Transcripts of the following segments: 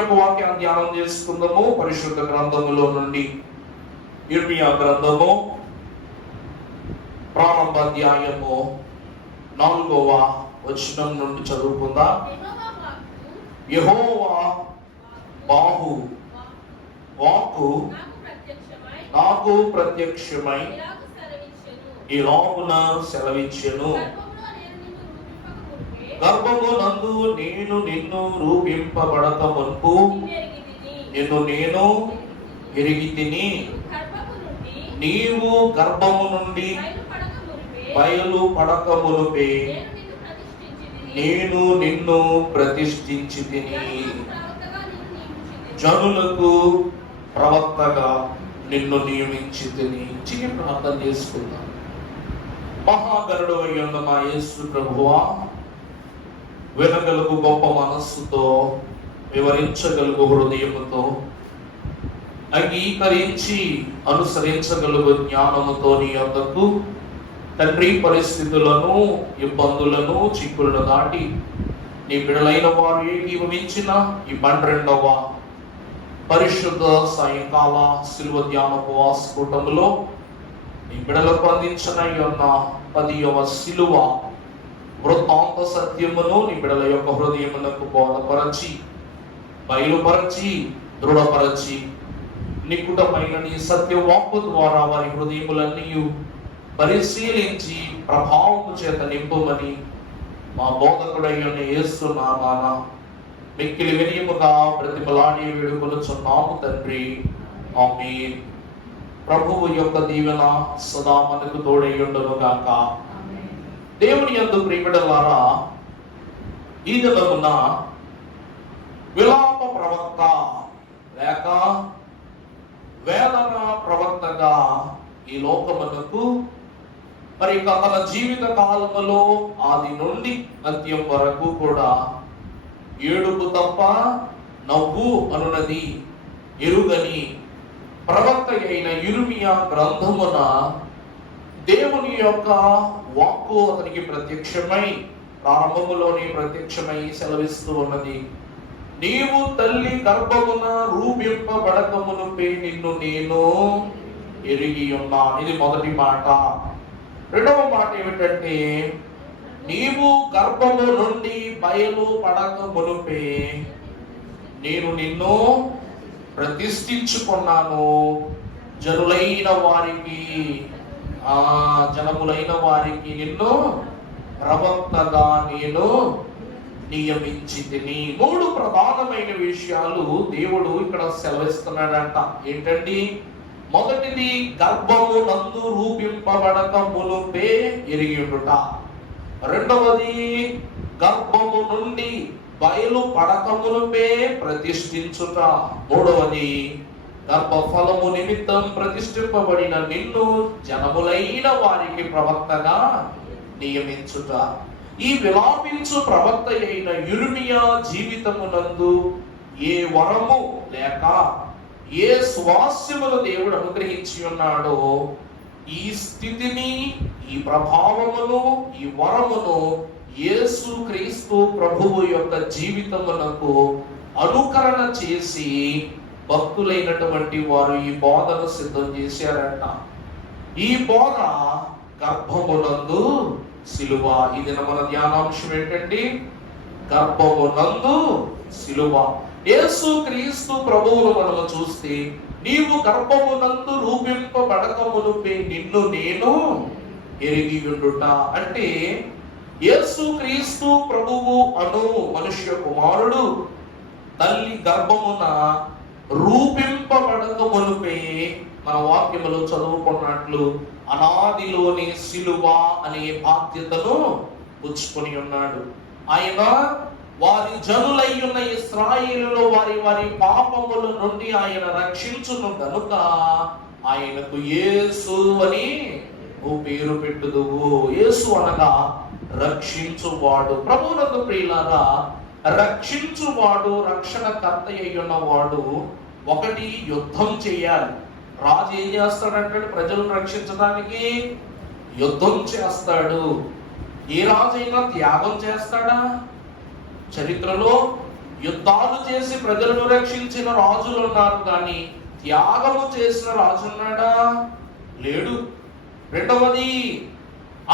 యొక్క వాక్యాన్ని ధ్యానం చేసుకుందాము. పరిశుద్ధ గ్రంథములో నుండి ఇర్మియా గ్రంథము ప్రారంభ అధ్యాయము 4వ వచనం నుండి చదువుకుందాం. యెహోవా వాక్కు నాకు ప్రత్యక్షమై ఇలాగున సెలవిచ్చెను, గర్భమునందు నేను నిన్ను రూపింపబడక మునుపు నిన్ను నేను ఎరిగితిని. నీవు గర్భము నుండి బయలు పడక మునుపే నేను నిన్ను ప్రతిష్ఠించితిని. జనులకు ప్రవక్తగా నిన్ను నియమించితిని. చిన్న ప్రార్థన చేసుకుందాం. మహాగరుడు అయ్యున్న మా యేసు ప్రభువా, వినగలుగు గొప్ప మనస్సుతో, వివరించగలుగు హృదయముతో, అంగీకరించి అనుసరించగలుగు జ్ఞానముతో నీ యొద్దకు తండ్రి పరిస్థితులను, ఇబ్బందులను, చిక్కులను దాటి నీ బిడలైన వారు ఏకీభవించిన ఈ 12వ పరిశుద్ధ సాయంకాల శిలువ ధ్యాన ఉపవాస కూటములో నీ బిడలకు అందించిన ఉన్న 10వ శిలువ వృత్తాంత సత్యమును నీ బిడల యొక్క హృదయమునకు బోధపరచి, బయలుపరచి, దృఢపరచి, నికుటమైన నీ సత్యవాక్కు ద్వారా వారి హృదయములన్నీ పరిశీలించి ప్రభావము చేత నింపుమని మా బోధకుడైన యేసు నామాన మిక్కిలి వినయముగా బ్రతిమలాడి వేడుకొనుచున్నాము తండ్రి, ఆమేన్. ప్రభువు యొక్క దీవెన సదా మనకు తోడై ఉండును గాక. దేవుని యందు ప్రియబిడ్డలారా, ఈ దినమున విలాప ప్రవక్త లేక వేదన ప్రవక్తగా ఈ లోకమునకు మరి తన జీవిత కాలములో ఆది నుండి అంత్యం వరకు కూడా ఏడుపు తప్ప నవ్వు అనున్నది ఎరుగని ప్రవక్త అయిన ఇర్మియా గ్రంథమున దేవుని యొక్క వాక్కు అతనికి ప్రత్యక్షమై, ప్రారంభములోని ప్రత్యక్షమై సెలవిస్తూ ఉన్నది. నీవు తల్లి గర్భమున రూపింపబడక మునుపే నిన్ను నేను ఎరిగి ఉన్నా. ఇది మొదటి మాట. రెండవ మాట ఏమిటంటే, నీవు గర్భము నుండి బయలు పడక మునుపే నేను నిన్ను ప్రతిష్ఠించుకున్నాను. జనములైన వారికి నిన్ను ప్రవక్తగా నేను నియమించితిని. 3 ప్రధానమైన విషయాలు దేవుడు ఇక్కడ సెలవిస్తున్నాడంట. ఏంటండి? మొదటిది, గర్భము నందు రూపింపబడక మునుపే ఎరిగి ఉండుట. రెండవది, గర్భము నుండి బయలు పడక మునుపే ప్రతిష్ఠించుట. మూడవది, గర్భఫలము నిమిత్తం ప్రతిష్ఠింపబడిన నిన్ను జనములైన వారికి ప్రవక్తగా నియమించుట. ఈ విలాపించు ప్రవక్త అయిన ఇర్మియా జీవితమునందు ఏ వరము లేక ఏ స్వాస్యమును దేవుడు అనుగ్రహించి ఉన్నాడో, ఈ స్థితిని, ఈ ప్రభావమును, ఈ వరమును యేసు క్రీస్తు ప్రభువు యొక్క జీవితమునకు అనుకరణ చేసి భక్తులైనటువంటి వారు ఈ బోధను సిద్ధం చేశారంట. ఈ బోధ గర్భమునందు సిలువ. ఇది మన ధ్యానాంశం ఏంటండి? గర్భమునందు సిలువ. యేసు క్రీస్తు ప్రభువును మనము చూస్తే, నీవు గర్భమునందు రూపింపబడక మునుపే నిన్ను నేను ఎరిగి ఉండుట అంటే, యేసు క్రీస్తు ప్రభువు అను మనుష్య కుమారుడు తల్లి గర్భమున రూపింపబడక మునుపే మన వాక్యములో చదువుకున్నట్లు అనాదిలోని సిలువ అనే బాధ్యతను పుచ్చుకొని ఉన్నాడు. ఆయన వారి జనులై ఉన్న ఇశ్రాయేలులో వారి పాపముల నుండి ఆయన రక్షించును గనుక ఆయనకు యేసు అని పేరు పెట్టుదువు. యేసు అనగా రక్షించువాడు. ప్రభువునందు ప్రియులారా, రక్షించువాడు, రక్షణకర్త అయ్యున్నవాడు ఒకటి యుద్ధం చేయాలి. రాజు ఏం చేస్తాడంటే ప్రజలను రక్షించడానికి యుద్ధం చేస్తాడు. ఏ రాజు అయినా త్యాగం చేస్తాడా? చరిత్రలో యుద్ధాలు చేసి ప్రజలను రక్షించిన రాజులు ఉన్నారు, కానీ త్యాగము చేసిన రాజు ఉన్నాడా? లేడు. రెండవది,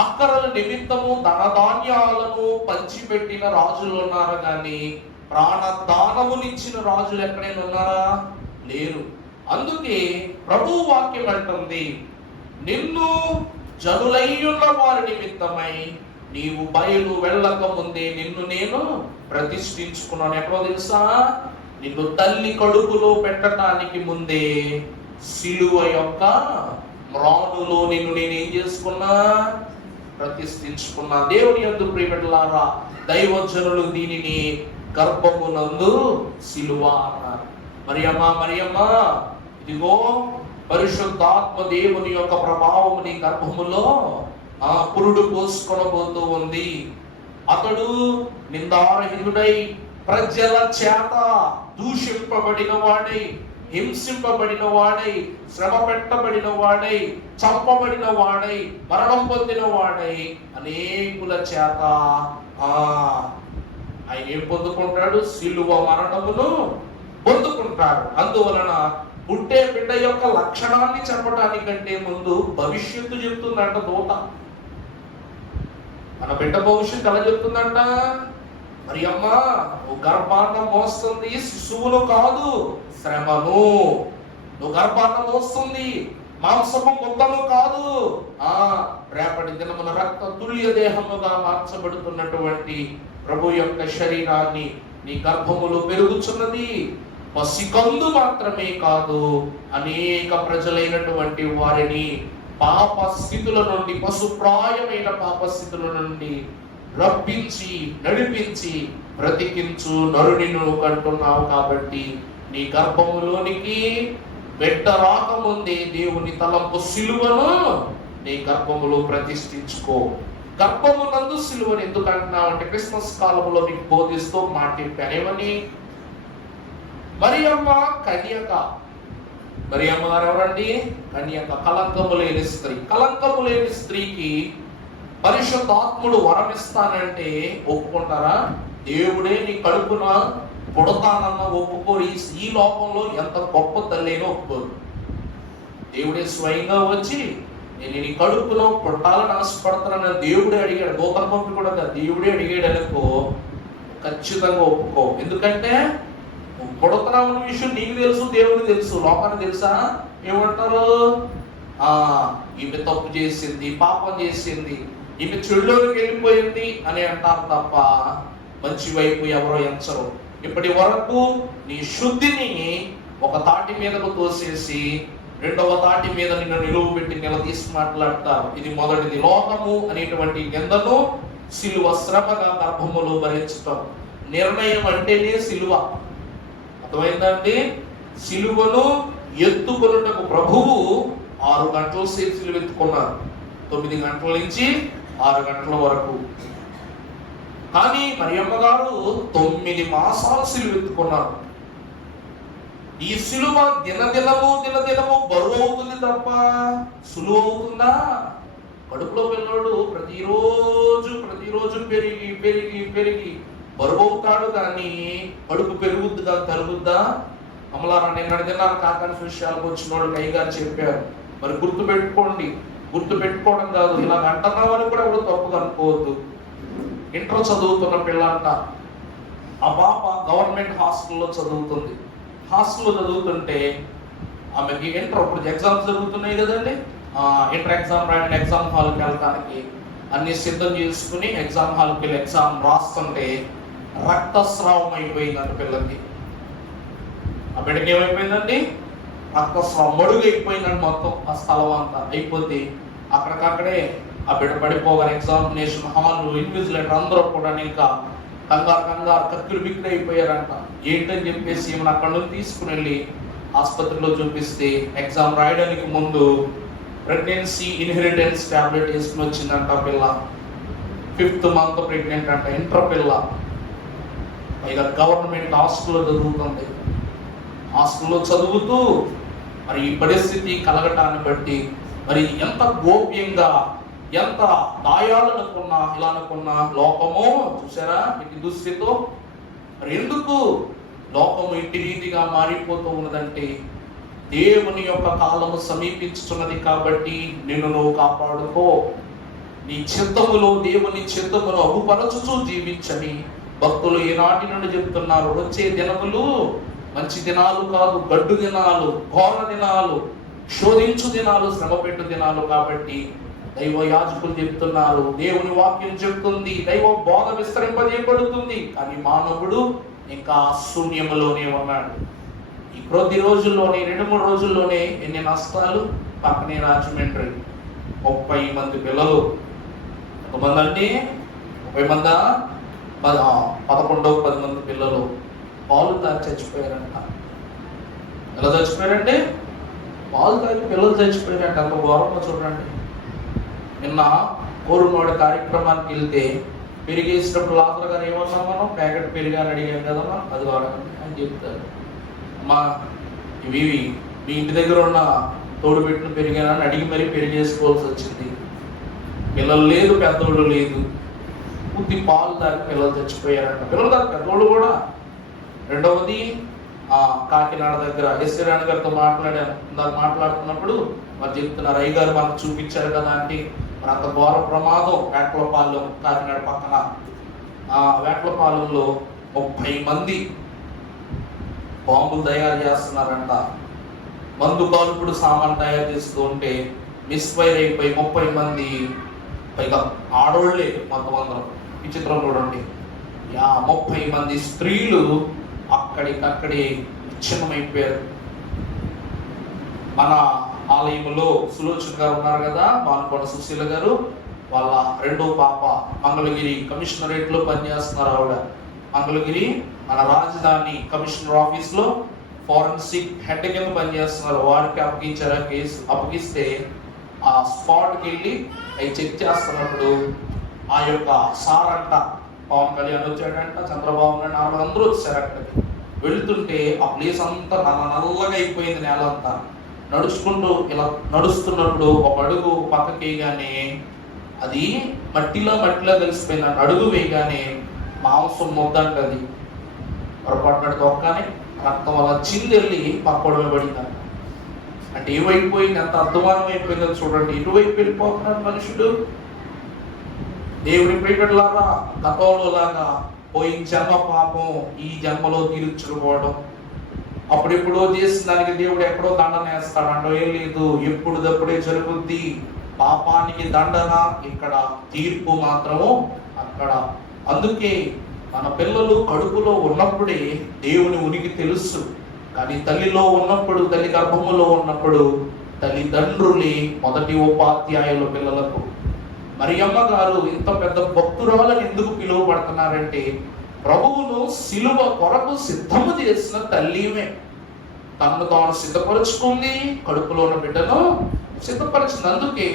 అక్కరల నిమిత్తము ధనధాన్యాలను పంచిపెట్టిన రాజులు ఉన్నారు, కానీ ప్రాణదానమునిచ్చిన రాజులు ఎక్కడైనా ఉన్నారా? లేరు. అందుకే ప్రభు వాక్యం అంటుంది, నిన్ను జనులయ్యున్న వారి నిమిత్తమై నీవు బయలు వెళ్ళక ముందే నిన్ను నేను ప్రతిష్ఠించుకున్నాను. ఎక్కడో తెలుసా? నిన్ను తల్లి కడుపులో పెట్టడానికి ముందే సిలువ యొక్క మ్రానులో నిన్ను నేనేం చేసుకున్నా? ప్రతిష్ఠించుకున్నా. దేవుని యందు ప్రియబిడ్డలారా, దైవజనులు దీనిని గర్భమునందు సిలువ అన్నారు. మరియమ్మ, ఇదిగో పరిశుద్ధాత్మ దేవుని యొక్క ప్రభావం నీ గర్భములో పురుడు పోసుకొనబోతూ ఉంది. అతడు నిందారహితుడై ప్రజల చేత దూషింపబడిన వాడై, హింసింపబడిన వాడై, శ్రమ పెట్టబడిన వాడై, చంపబడిన వాడై, మరణం పొందిన వాడై అనేకుల చేత ఆయన ఏం పొందుకుంటాడు? సిలువ మరణమును పొందుకుంటాడు. అందువలన పుట్టే బిడ్డ యొక్క లక్షణాన్ని చెప్పడానికంటే ముందు భవిష్యత్తు చెప్తుందంట దూత. మన బిడ్డ భవిష్యత్తు ఎలా చెప్తుందంట? మరియమ్మ, నువ్వు గర్భాన్ని మోస్తుంది శిశువును కాదు, శ్రమను. నువ్వు గర్భాన్ని మోస్తుంది మాంసము ముద్దను కాదు, రేపటి దినమున రక్త తుల్య దేహముగా మార్చబడుతున్నటువంటి ప్రభు యొక్క శరీరాన్ని నీ గర్భములో పెరుగుచున్నది. పసికందు మాత్రమే కాదు, అనేక ప్రజలైనటువంటి వారిని పాప స్థితుల నుండి, పశుప్రాయమైన పాప స్థితుల నుండి రప్పించి నడిపించి బ్రతికించు నరుని నువ్వు కంటున్నావు. కాబట్టి నీ గర్భములోనికి బిడ్డ రాకముందే దేవుని తలంపు సిలువను నీ గర్భములో ప్రతిష్ఠించుకో. గర్భమునందు సిలువను ఎందుకు అంటున్నావు అంటే, క్రిస్మస్ కాలంలో నీకు బోధిస్తూ మాట చెప్పానేమని, మరియమ్మ కన్యక. మరియమ్మ గారు ఎవరండి? కన్యక, కలంకము లేని స్త్రీ. కలంకము లేని స్త్రీకి పరిశుద్ధాత్ముడు వరం ఇస్తానంటే ఒప్పుకుంటారా? దేవుడే నీ కడుపున పుడతానన్న ఒప్పుకోరు. ఈ లోకంలో ఎంత గొప్ప తల్లినో ఒప్పుకోరు. దేవుడే స్వయంగా వచ్చి నేను నీ కడుపులో పుట్టాలని ఆశపడతానన్న దేవుడే అడిగాడు. దూతల పంపి కూడా దేవుడే అడిగాడు అనుకో, ఖచ్చితంగా ఒప్పుకో. ఎందుకంటే పుడతావు విషయం నీకు తెలుసు, దేవుడికి తెలుసు. లోకానికి తెలుసా? ఏమంటారు? ఈమె తప్పు చేసింది, పాపం చేసింది, ఈమె చెడులోకి వెళ్ళిపోయింది అని అంటారు తప్ప మంచి వైపు ఎవరో ఎంచరు. ఇప్పటి వరకు నీ శుద్ధిని ఒక తాటి మీదకు తోసేసి రెండవ తాటి మీద నిన్ను నిలువ పెట్టి నిలదీసి మాట్లాడతారు. ఇది మొదటిది. లోకము అనేటువంటి నిందను సిలువ శ్రమగా గర్భములో భరించటం. నిర్ణయం అంటేనే సిలువ. అర్థమైందండి? సిలువను ఎత్తుకొనుటకు ప్రభువు 6 గంటల సేపు సిలువ ఎత్తుకున్నారు. 9 గంటల నుంచి 6 గంటల వరకు. కానీ మరియమ్మ గారు 9 మాసాలు సిలువ ఎత్తుకున్నారు. ఈ సిలువ దినదినము బరువు అవుతుంది తప్ప సులువు అవుతుందా? కడుపులో పిల్లడు ప్రతిరోజు పెరిగి పెరిగి పెరిగి బరువు అవుతాడు, కానీ కడుపు పెరుగుద్దా తరుగుద్దా? అమలారా నిన్నటిదిన్నారు కాకాని విషయాలకు వచ్చిన వాళ్ళు కైగారు చెప్పారు. మరి గుర్తుపెట్టుకోవడం కాదు, ఇలా అంటున్నామని కూడా ఎవరు తప్పుగా అనుకోవద్దు. ఇంటర్ చదువుతున్న పిల్లంట, ఆ పాప గవర్నమెంట్ హాస్టల్లో చదువుతుంది. హాస్టల్లో చదువుతుంటే ఆమెకి ఇంటర్, ఇప్పుడు ఎగ్జామ్స్ జరుగుతున్నాయి కదండి, ఇంటర్ ఎగ్జామ్ రాయడానికి ఎగ్జామ్ హాల్కి వెళ్ళడానికి అన్ని సిద్ధం చేసుకుని ఎగ్జామ్ హాల్కి వెళ్ళి ఎగ్జామ్ రాస్తుంటే రక్తస్రావం అయిపోయిందంట పిల్లకి. ఆ బిడ్డకి ఏమైపోయిందండి? రక్తస్రావం, మడుగు అయిపోయిందండి మొత్తం. ఆ స్థలం అంతా అయిపోతే అక్కడికక్కడే ఆ బిడ్డ పడిపోగానే ఎగ్జామినేషన్ హాల్, ఇన్విజిలేటర్ అందరూ కూడా ఇంకా కంగారు కత్తులు బిక్కిరి అయిపోయారంట. ఏంటని చెప్పేసి ఏమైనా అక్కడ నుంచి తీసుకుని వెళ్ళి ఆసుపత్రిలో చూపిస్తే ఎగ్జామ్ రాయడానికి ముందు ప్రెగ్నెన్సీ ఇన్హెరిటెన్స్ టాబ్లెట్ వేసుకుని వచ్చిందంట పిల్ల. 5th month ప్రెగ్నెంట్ అంట, ఇంటర్ పిల్ల. పైగా గవర్నమెంట్ హాస్టల్లో చదువుతుంది. హాస్టల్లో చదువుతూ మరి ఈ పరిస్థితి కలగటాన్ని బట్టి మరి ఎంత గోప్యంగా, ఎంత దాయాలనుకున్నా, ఇలా అనుకున్నా లోకమో చూసారా ఇటు దుస్థితో మరి ఎందుకు లోకము ఇంటి రీతిగా మారిపోతూ ఉన్నదంటే దేవుని యొక్క కాలము సమీపించుతున్నది కాబట్టి నిన్ను నువ్వు కాపాడుకో, నీ చిత్తములో దేవుని చిత్తమును అగుపరచుచూ జీవించని భక్తులు ఈనాటి నుండి చెప్తున్నారు. వచ్చే దినములు మంచి దినాలు కాదు, గడ్డు దినాలు, ఘోర దినాలు, శోధించు దినాలు, శ్రమపెట్టు దినాలు. కాబట్టి దైవ యాజకులు చెప్తున్నారు, దేవుని వాక్యం చెప్తుంది, దైవ బోధ విస్తరింపజేయబడుతుంది. కానీ మానవుడు ఇంకా శూన్యములోనే ఉన్నాడు. ఈ కొద్ది రోజుల్లోనే 2-3 రోజుల్లోనే ఎన్ని నష్టాలు. పక్కనే రాజమండ్రి 30 మంది పిల్లలు, ఎంతమంది అంటే 30 మంది, 11-10 మంది పిల్లలు పాలు తాగి చచ్చిపోయారంట. ఎలా చచ్చిపోయారంటే పాలు తాగి పిల్లలు చచ్చిపోయారంట. అంత ఘోరంగా చూడండి. నిన్న కోరుమాడు కార్యక్రమానికి వెళ్తే పెరిగేసినప్పుడు లాజరు గారు ఏమన్నా మనం ప్యాకెట్ పెరిగాని అడిగాం కదా, అది వాడకండి అని చెప్తారు. అమ్మా ఇవి మీ ఇంటి దగ్గర ఉన్న తోడు పెట్టిన పెరిగానని అడిగి మరీ పెరిగేసుకోవాల్సి వచ్చింది. పిల్లలు లేదు, పెద్దోళ్ళు లేదు, పూర్తి పాలు తాగి పిల్లలు చచ్చిపోయారంట. పిల్లలు తాగి పెద్దోళ్ళు కూడా. రెండవది కాకినాడ దగ్గర ఎస్రాణి గారితో మాట్లాడుతున్నప్పుడు వారు చెప్తున్నారు, అయ్యగారు మనకు చూపించారు కదా అంటే మరి అంత ఘోర ప్రమాదం. వేట్లపాలెం, కాకినాడ పక్కన వేట్లపాలెంలో 30 మంది బాంబులు తయారు చేస్తున్నారంట. మందు కాల్పుడు సామాన్ తయారు చేస్తూ ఉంటే మిస్ఫైర్ అయిపోయి 30 మంది, పైగా ఆడోళ్లే మొత్తం అందరం. ఈ చిత్రం చూడండి. 30 మంది స్త్రీలు అక్కడికక్కడే విచ్ఛిన్నమైపోయారు. మన ఆలయంలో సులోచన గారు ఉన్నారు కదా, మానుకొండ సుశీల గారు, వాళ్ళ రెండో పాప మంగళగిరి కమిషనరేట్ లో పనిచేస్తున్నారు. ఆవిడ మంగళగిరి మన రాజధాని కమిషనర్ ఆఫీస్ లో ఫారెన్సిక్ హెడ్ కింద పనిచేస్తున్నారు. వారికి అప్పగించారు కేసు. అప్పగిస్తే ఆ స్పాట్కి వెళ్ళి అవి చెక్ చేస్తున్నప్పుడు ఆ యొక్క సార్ అంట, పవన్ కళ్యాణ్ వచ్చాడంట, చంద్రబాబు నాయుడు అందరూ వచ్చారు. అక్కడికి వెళ్తుంటే ఆ ప్లేస్ అంతా నల్లగా అయిపోయింది, నేల అంతా. నడుచుకుంటూ ఇలా నడుస్తున్నప్పుడు ఒక అడుగు పక్కకి వేయగానే అది మట్టిలో కలిసిపోయింది. అడుగు వేయగానే మాంసం ముద్దంట, అది పొరపాటున తొక్కనే రక్తం అలా చిందెళ్ళి పక్కడమే పడిందంట. అంటే ఏమైపోయింది, ఎంత అర్థమానం అయిపోయిందో చూడండి. ఇటువైపు వెళ్ళిపోతున్నారు మనుషులు. దేవుని ప్రియలాగా గతంలో లాగా పోయిన జన్మ పాపం ఈ జన్మలో తీర్చుకోవడం, అప్పుడెప్పుడో చేసిన దానికి దేవుడు ఎక్కడో దండన వేస్తాడంటో ఏం లేదు. ఎప్పుడుదప్పుడే జరుగుద్ది. పాపానికి దండన ఇక్కడ, తీర్పు మాత్రము అక్కడ. అందుకే మన పిల్లలు కడుపులో ఉన్నప్పుడే దేవుని ఉనికి తెలుసు. కానీ తల్లిలో ఉన్నప్పుడు, తల్లి గర్భములో ఉన్నప్పుడు తల్లిదండ్రులే మొదటి ఉపాధ్యాయులు పిల్లలకు. మరియమ్మ గారు ఇంత పెద్ద భక్తురాలను ఎందుకు పిలువబడుతున్నారంటే ప్రభువును సిలువ కొరకు సిద్ధము చేసిన తల్లిమే. తనను తాను సిద్ధపరుచుకుంది, కడుపులో ఉన్న బిడ్డను సిద్ధపరిచింది. అందుకే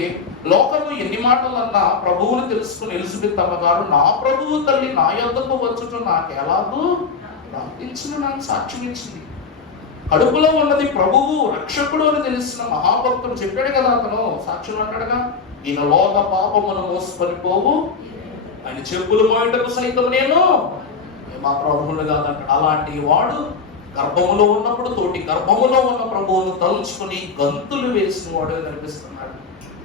లోకము ఎన్ని మాటలన్నా ప్రభువును తెలుసుకుని ఎలిజబెత్ అమ్మగారు, నా ప్రభువు తల్లి నా యొద్దకు వచ్చుట నాకు ఎలాగూ ప్రార్థించును నాకు సాక్ష్యం ఇచ్చింది. కడుపులో ఉన్నది ప్రభువు రక్షకుడు అని తెలిసిన మహాభక్తుడు చెప్పాడు కదా, అతను సాక్ష్యం అంటాడుగా, ఈయన లోక పాపమును మోసుకొని పోవు, ఆయన చెప్పులు మోయటకు సైతం నేను మా ప్రభువుని కాదంటాడు. అలాంటి వాడు గర్భములో ఉన్నప్పుడు తోటి గర్భములో ఉన్న ప్రభువును తలుచుకుని గంతులు వేసిన వాడు కనిపిస్తున్నాడు.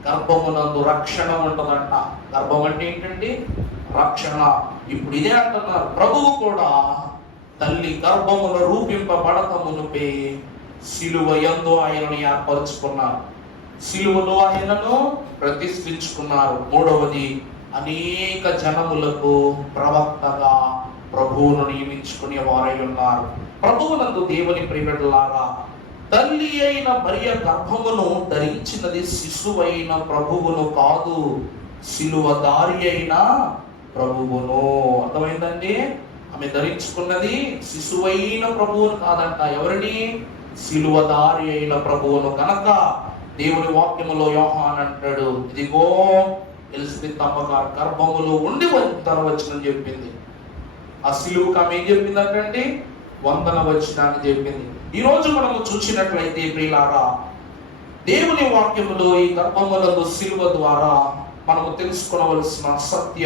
గర్భమునందు రక్షణ ఉంటుందంట. గర్భం అంటే ఏంటంటే రక్షణ. ఇప్పుడు ఇదే అంటున్నారు, ప్రభువు కూడా తల్లి గర్భమును రూపింపబడక మునుపే సిలువ యందు ఆయనను ఏర్పరుచుకున్నారు, సిలువలో ఆయనను ప్రతిష్ఠించుకున్నారు. మూడవది, అనేక జనములకు ప్రవక్తగా ప్రభువును నియమించుకునే వారై ఉన్నారు. ప్రభువునందు దేవుని ప్రియబిడ్డలారా, తల్లి అయిన మరియ గర్భమును ధరించినది శిశువైన ప్రభువును కాదు, సిలువదారి అయిన ప్రభువును. అర్థమైందండి? ఆమె ధరించుకున్నది శిశువైన ప్రభువును కాదంట. ఎవరిని? సిలువదారి అయిన ప్రభువును. కనుక దేవుని వాక్యములో యోహాన్ అంటాడు, ఇదిగో ఎలిజబెత్ అమ్మగారు గర్భములో ఉండి వందనవచనం చెప్పింది. ఆ సిలువుకు ఆమె ఏం చెప్పిందంటే వందనవచనాన్ని చెప్పింది. ఈ రోజు మనము చూసినట్లయితే ప్రియులారా, దేవుని వాక్యములో ఈ గర్భములలో సిలువ ద్వారా మనము తెలుసుకోవలసిన సత్య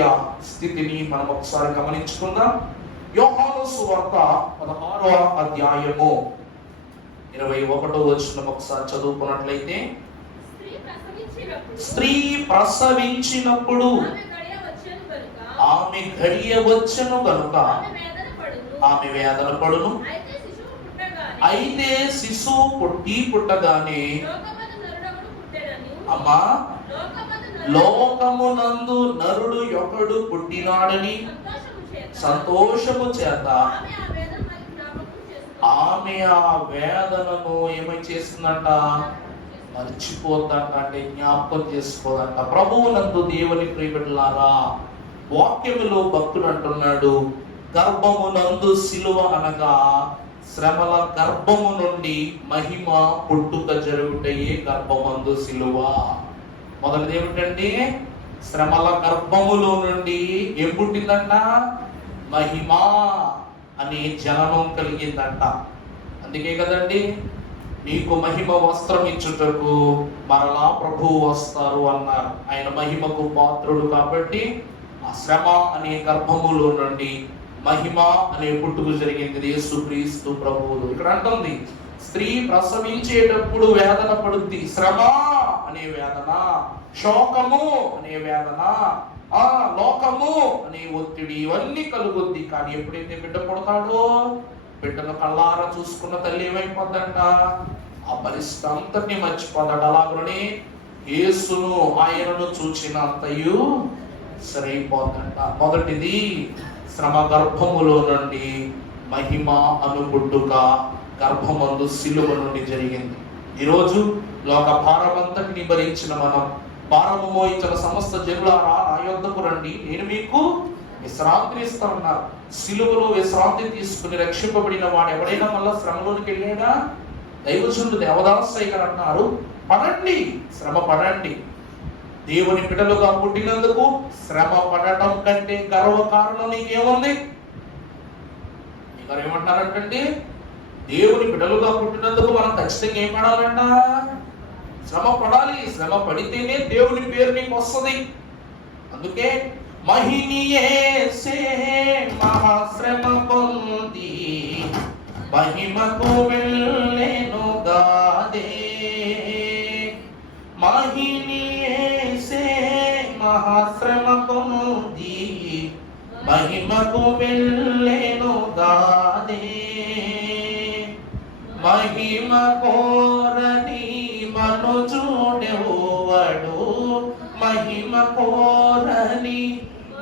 స్థితిని మనం ఒకసారి గమనించుకుందాం. యోహాను యోహాను సువార్త 16వ అధ్యాయము 21వ వచనం ఒకసారి చదువుకున్నట్లయితే, స్త్రీ ప్రసవించినప్పుడు ఆమె గడియ వచ్చెను గనుక ఆమె వేదన పడును. అయితే శిశువు పుట్టగానే అమ్మా లోకమునందు నరుడు ఒకడు పుట్టినాడని సంతోషము చేత ఆమె ఆ వేదనను ఏమై చేస్తుందంట, మర్చిపోద్దంట, అంటే జ్ఞాపకం చేసుకోదంట. ప్రభువునందు దేవుని ప్రియబిడ్డలారా, వాక్యములో భక్తుడు అంటున్నాడు, గర్భమునందు సిలువ అనగా శ్రమల గర్భము నుండి మహిమ పుట్టుక జరుగుటయే గర్భమందు సిలువ. మొదటిది ఏమిటండి? శ్రమల గర్భములో నుండి ఏం పుట్టిందంట? మహిమ అనే జననం కలిగిందంట. అందుకే కదండి నీకు మహిమ వస్త్రం ఇచ్చుటకు మరలా ప్రభువు వస్తారు అన్నారు. ఆయన మహిమకు పాత్రుడు కాబట్టి ఆ శ్రమ అనే గర్భములో నుండి మహిమ అనే పుట్టుకు జరిగింది యేసుక్రీస్తు ప్రభువులు. ఇక్కడ అంటుంది, స్త్రీ ప్రసవించేటప్పుడు వేదన పడుద్ది. శ్రమ అనే వేదన, శోకము అనే వేదన, లోకము అనే ఒత్తిడి, ఇవన్నీ కలుగుద్ది. కానీ ఎప్పుడైతే బిడ్డ పుడతాడో, బిడ్డను కళ్ళారా చూసుకున్న తల్లి ఏమైపోద్దంట, ఆ పరిస్థితి అంతటినీ మర్చిపోతాడు. అలాగనే యేసును ఆయనను చూచినంతయు సరైపోద్దంట. మొదటిది శ్రమ గర్భములో నుండి మహిమ అను పుట్టుక గర్భమందు సిలువ నుండి జరిగింది. ఈరోజు లోక భారమంతటిని భరించిన మనం, భారము మోయించిన సమస్త జనులారా నా యొద్దకు రండి, నేను మీకు విశ్రాంతిని ఇస్తానన్నారు. సిలువలో విశ్రాంతి తీసుకుని రక్షింపబడిన వాడు ఎవడైనా మళ్ళా శ్రమలోనికి వెళ్ళాడా? దైవజనుడు దేవదాసయ్య గారు అన్నారు, పడండి, శ్రమ పడండి. దేవుని బిడ్డలుగా పుట్టినందుకు శ్రమ పడటం కంటే గర్వ కారణం నీకేముంది? ఇక్కడ ఏమంటారంటే, దేవుని బిడ్డలుగా పుట్టినందుకు మనం ఖచ్చితంగా ఏం పడాలంట? శ్రమ పడాలి. శ్రమ పడితేనే దేవుని పేరు నీకు వస్తుంది. అందుకే మహినియేసే మహాశ్రమ పొంది మహిమకు వెళ్ళెను గాదే. మహినియేసే మహాశ్రమ పొంది మహిమకు వెళ్ళెను గాదే. మహిమ కోరని మనుజుడెవడు, మహిమ కోరని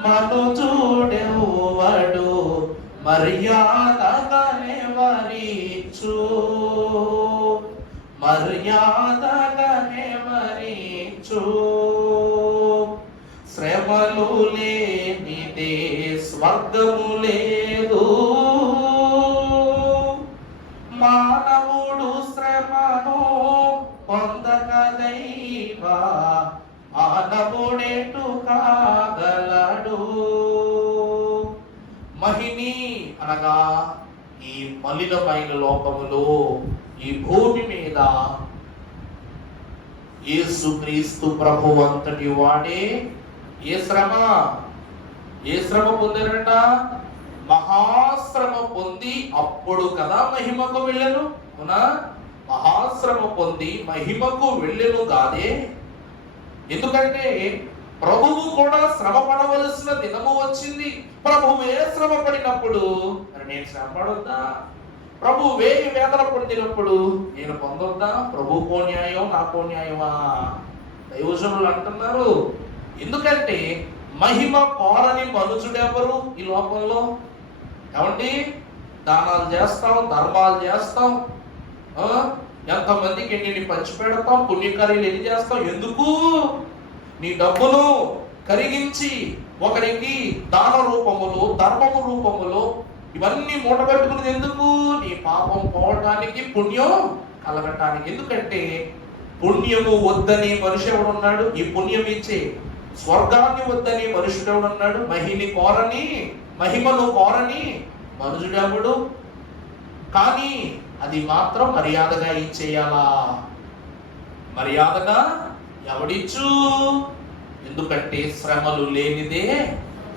మనుజుడెవడు, మర్యాదగానే వరించు, మర్యాదగానే వరించు. శ్రమలు లేనిదే స్వర్గము లేదు, మానవుడు శ్రమను పొందక దైవ మానవుడెటు కాగలడు. మహిని అనగా ఈ మలినమైన లోకములో, ఈ భూమి మీద యేసుక్రీస్తు ప్రభువు అంతటి వాడే ఏ శ్రమ పొందారంట? మహాశ్రమ పొంది అప్పుడు కదా మహిమకు వెళ్ళను. అవునా? మహాశ్రమ పొంది మహిమకు వెళ్ళను కాదే. ఎందుకంటే ప్రభువు కూడా శ్రమ పడవలసిన దినము వచ్చింది. ప్రభువే శ్రమ పడినప్పుడు నేను శ్రమ పడొద్దా? ప్రభువే వేదన పొందినప్పుడు నేను పొందొద్దా? ప్రభువుకో న్యాయం, నాకో న్యాయమా? దైవజనులు అంటున్నారు. ఎందుకంటే మహిమ కోరని మనుషుడెవరు ఈ లోకంలో? ఏమండి, దానాలు చేస్తాం, ధర్మాలు చేస్తాం, ఎంతమందికి ఎన్ని పంచిపెడతాం, పుణ్యకార్యాలు ఎన్ని చేస్తాం. ఎందుకు? నీ డబ్బును కరిగించి ఒకరికి దాన రూపములో, ధర్మము రూపములో ఇవన్నీ మూటగట్టుకున్నది ఎందుకు? నీ పాపం పోవటానికి, పుణ్యం కలగటానికి. ఎందుకంటే పుణ్యము వద్దని మనిషి ఎవడున్నాడు? ఈ పుణ్యం ఇచ్చే స్వర్గాన్ని వద్దని మనుషుడు ఎవడున్నాడు? మహిమను కోరని మనుషుడెవడు? కానీ అది మాత్రం మర్యాదగా ఇచ్చేయాలా? మర్యాదగా ఎవడిచ్చు? ఎందుకంటే శ్రమలు లేనిదే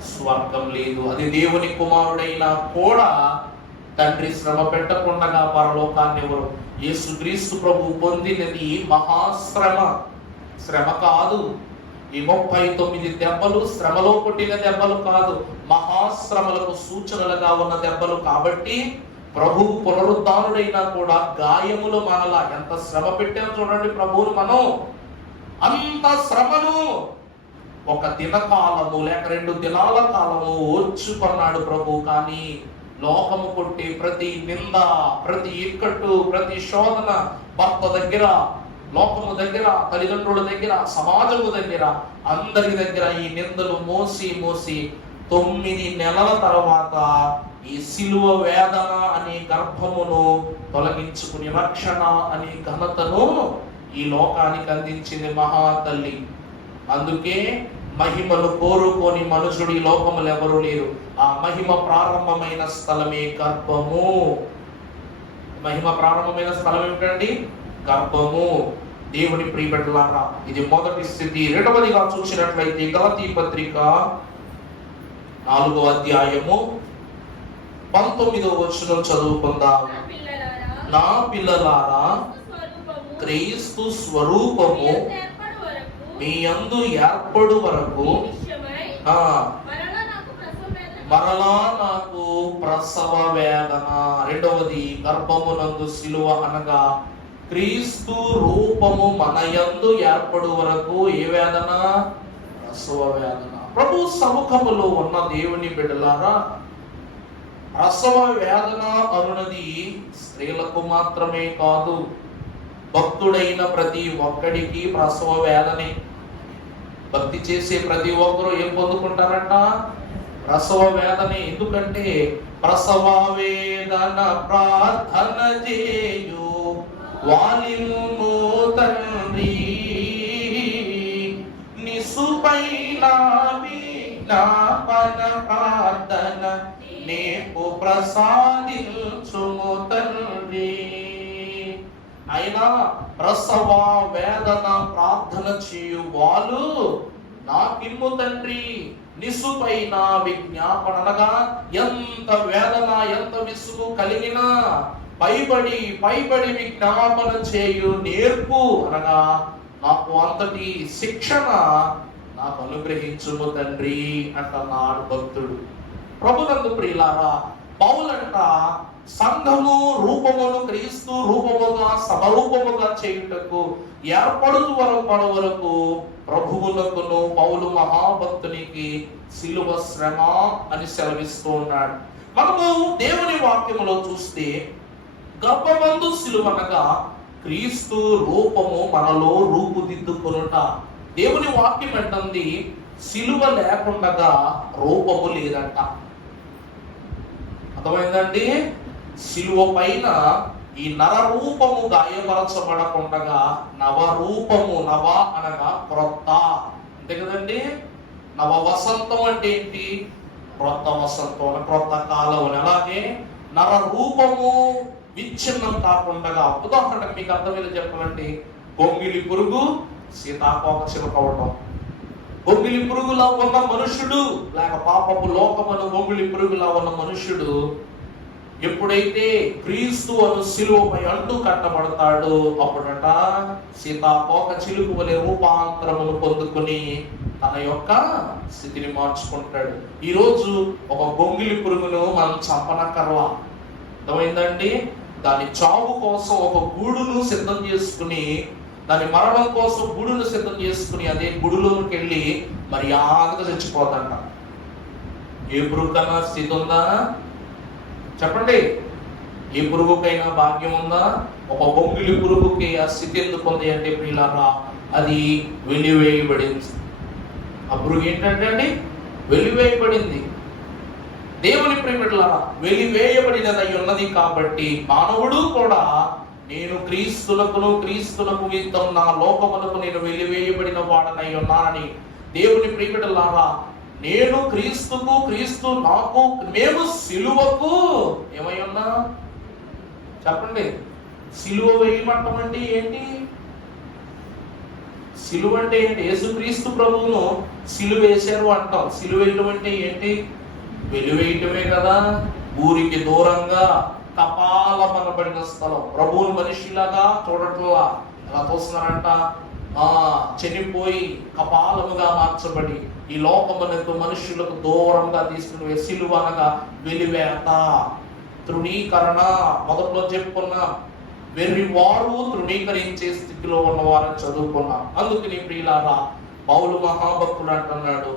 స్వర్గం లేదు. అది దేవుని కుమారుడైనా కూడా తండ్రి శ్రమ పెట్టకుండా పరలోకాన్ని ఎవరు? యేసుక్రీస్తు ప్రభు పొందినది మహాశ్రమ, శ్రమ కాదు. ఈ 39 దెబ్బలు శ్రమలో కొట్టిన దెబ్బలు కాదు, మహాశ్రమలకు సూచనలుగా ఉన్న దెబ్బలు. కాబట్టి ప్రభువు పునరుద్ధానుడైనా కూడా గాయములు మనలా ఎంత శ్రమ పెట్టాము చూడండి ప్రభువును. మనం అంత శ్రమను ఒక దినకాలము లేక 2 దినాల కాలము ఓర్చుకున్నాడు ప్రభు. కానీ లోకము కొట్టి ప్రతి నింద, ప్రతి ఇక్కట్టు, ప్రతి శోధన, భర్త దగ్గర, లోకము దగ్గర, తల్లిదండ్రుల దగ్గర, సమాజము దగ్గర, అందరి దగ్గర ఈ నిందలు మోసి 9 నెలల తర్వాత ఈ సిలువ వేదన అనే గర్భమును తొలగించుకుని రక్షణ అనే ఘనతను ఈ లోకానికి అందించింది మహా తల్లి. అందుకే మహిమను కోరుకొని మనుషుడు ఈ లోకములు ఎవరు లేరు. ఆ మహిమ ప్రారంభమైన స్థలమే గర్భము. మహిమ ప్రారంభమైన స్థలం ఏమిటండి? గర్భము. దేవుని ప్రియబిడ్డలారా, ఇది మొదటి స్థితి. రెండవదిగా చూసినట్లయితే గలతీ పత్రిక 4వ అధ్యాయము 19వ వచనం చదువుకుందాం. నా పిల్లలారా, క్రీస్తు స్వరూపము మీ యందు ఏర్పడు వరకు మరలా నాకు ప్రసవ వేదన. రెండవది, గర్భమునందు సిలువ అనగా క్రీస్తు రూపము మన యందు ఏర్పడు వరకు ఏ వేదన? ప్రసవ వేదన. ప్రభు సముఖములో ఉన్న దేవుని బిడ్డలారా, ప్రసవ వేదన అనున్నది స్త్రీలకు మాత్రమే కాదు, భక్తుడైన ప్రతి ఒక్కడికి ప్రసవ వేదనే. భక్తి చేసే ప్రతి ఒక్కరూ ఏం పొందుకుంటారంట? ప్రసవ వేదనే. ఎందుకంటే ప్రసవ వేదన ప్రార్థన చేయు వాలిము తండ్రి, నిసుపైన విజ్ఞాపన ప్రార్థన నీకు ప్రసాదించుము తండ్రి. అయినా ప్రసవ వేదన ప్రార్థన చేయు వాళ్ళు నాకిమ్ము తండ్రి. నిసుపైన విజ్ఞాపన అనగా ఎంత వేదన, ఎంత విసుగు కలిగినా పైబడి విజ్ఞాపన చేయు నేర్పు అనగా నాకు అంతటి శిక్షణ నాకు అనుగ్రహించుము తండ్రి అంటున్నాడు భక్తుడు. ప్రభునందు ప్రియులారా, పౌలంట సంఘము రూపమును క్రీస్తు రూపముగా సమరూపముగా చేయుటకు ఏర్పడుతు వరకు ప్రభువులకును పౌలు మహాభక్తునికి సిలువ శ్రమ అని సెలవిస్తూ ఉన్నాడు. మనము దేవుని వాక్యములో చూస్తే గర్భమందు సిలువనగా క్రీస్తు రూపము మనలో రూపుదిద్దుకొనుట. దేవుని వాక్యం అంటుంది సిలువ లేకుండా రూపము లేదంట. అర్థమైందండి? సిలువ పైన ఈ నర రూపము గాయపరచబడకుండా నవరూపము, నవ అనగా క్రొత్త, అంతే కదండి. నవ వసంతం అంటే ఏంటి? క్రొత్త వసంతం, క్రొత్త కాలం. అలాగే నర రూపము విచ్ఛిన్నం కాకుండా, ఉదాహరణకు మీకు అర్థమయ్యేలా చెప్పాలంటే గొంగిలి పురుగు సీతాకోక చిలుక అవటం. గొంగిలి పురుగులా ఉన్న మనుషుడు లేక పాపపు లోకమును గొంగిలి పురుగులా ఉన్న మనుషుడు ఎప్పుడైతే క్రీస్తు అను సిలువపై అంటూ కట్టబడతాడో అప్పుడట సీతాకోక చిలుక వలె రూపాంతరమును పొందుకుని తన యొక్క స్థితిని మార్చుకుంటాడు. ఈరోజు ఒక గొంగిలి పురుగును మనం చంపనక్కర్లా. అర్థమైందండి? దాని చావు కోసం ఒక గూడును సిద్ధం చేసుకుని, దాని మరణం కోసం గూడును సిద్ధం చేసుకుని అదే గూడులోకి వెళ్ళి మరి ఆగగా చచ్చిపోతాడ. ఏ పురుగు కన్నా స్థితి ఉందా చెప్పండి? ఏ పురుగుకైనా భాగ్యం ఉందా? ఒక గొంగిలి పురుగుకి ఆ స్థితి ఎందుకు ఉంది అంటే ప్రియులారా, అది వెలివేయబడింది. ఆ పురుగు ఏంటంటే అండి వెలివేయబడింది. దేవుని ప్రియబిడ్డలారా, వెలివేయబడినదై ఉన్నది కాబట్టి మానవుడు కూడా నేను క్రీస్తునకు వింతం నా లోకమునకు నేను వెలివేయబడిన వాడనై ఉన్నానని దేవుని ప్రియబిడ్డలారా, నేను క్రీస్తుకు, క్రీస్తు నాకు, మేము సిలువకు ఏమై ఉన్నా చెప్పండి. సిలువ వేయమంటాం అంటే ఏంటి? సిలువ అంటే ఏంటి? యేసుక్రీస్తు ప్రభువును సిలువ వేశారు అంటాం. సిలువ వేయటం అంటే ఏంటి? వెలివేయటమే కదా. ఊరికి దూరంగా కపాలమనబడిన స్థలం. ప్రభువును మనిషిలాగా చూడట్లా. ఎలా చూస్తున్నారంట? చనిపోయి కపాలముగా మార్చబడి ఈ లోకమునకు మనుషులకు దూరంగా తీసుకుని సిలువ అనగా వెలివేత, తృణీకరణ. మొదట్లో చెప్పుకున్నా, వెర్రివారు తృణీకరించే స్థితిలో ఉన్నవారని చదువుకున్నాం. అందుకని ప్రియులారా, పౌలు మహాభక్తుడు అంటున్నాడు,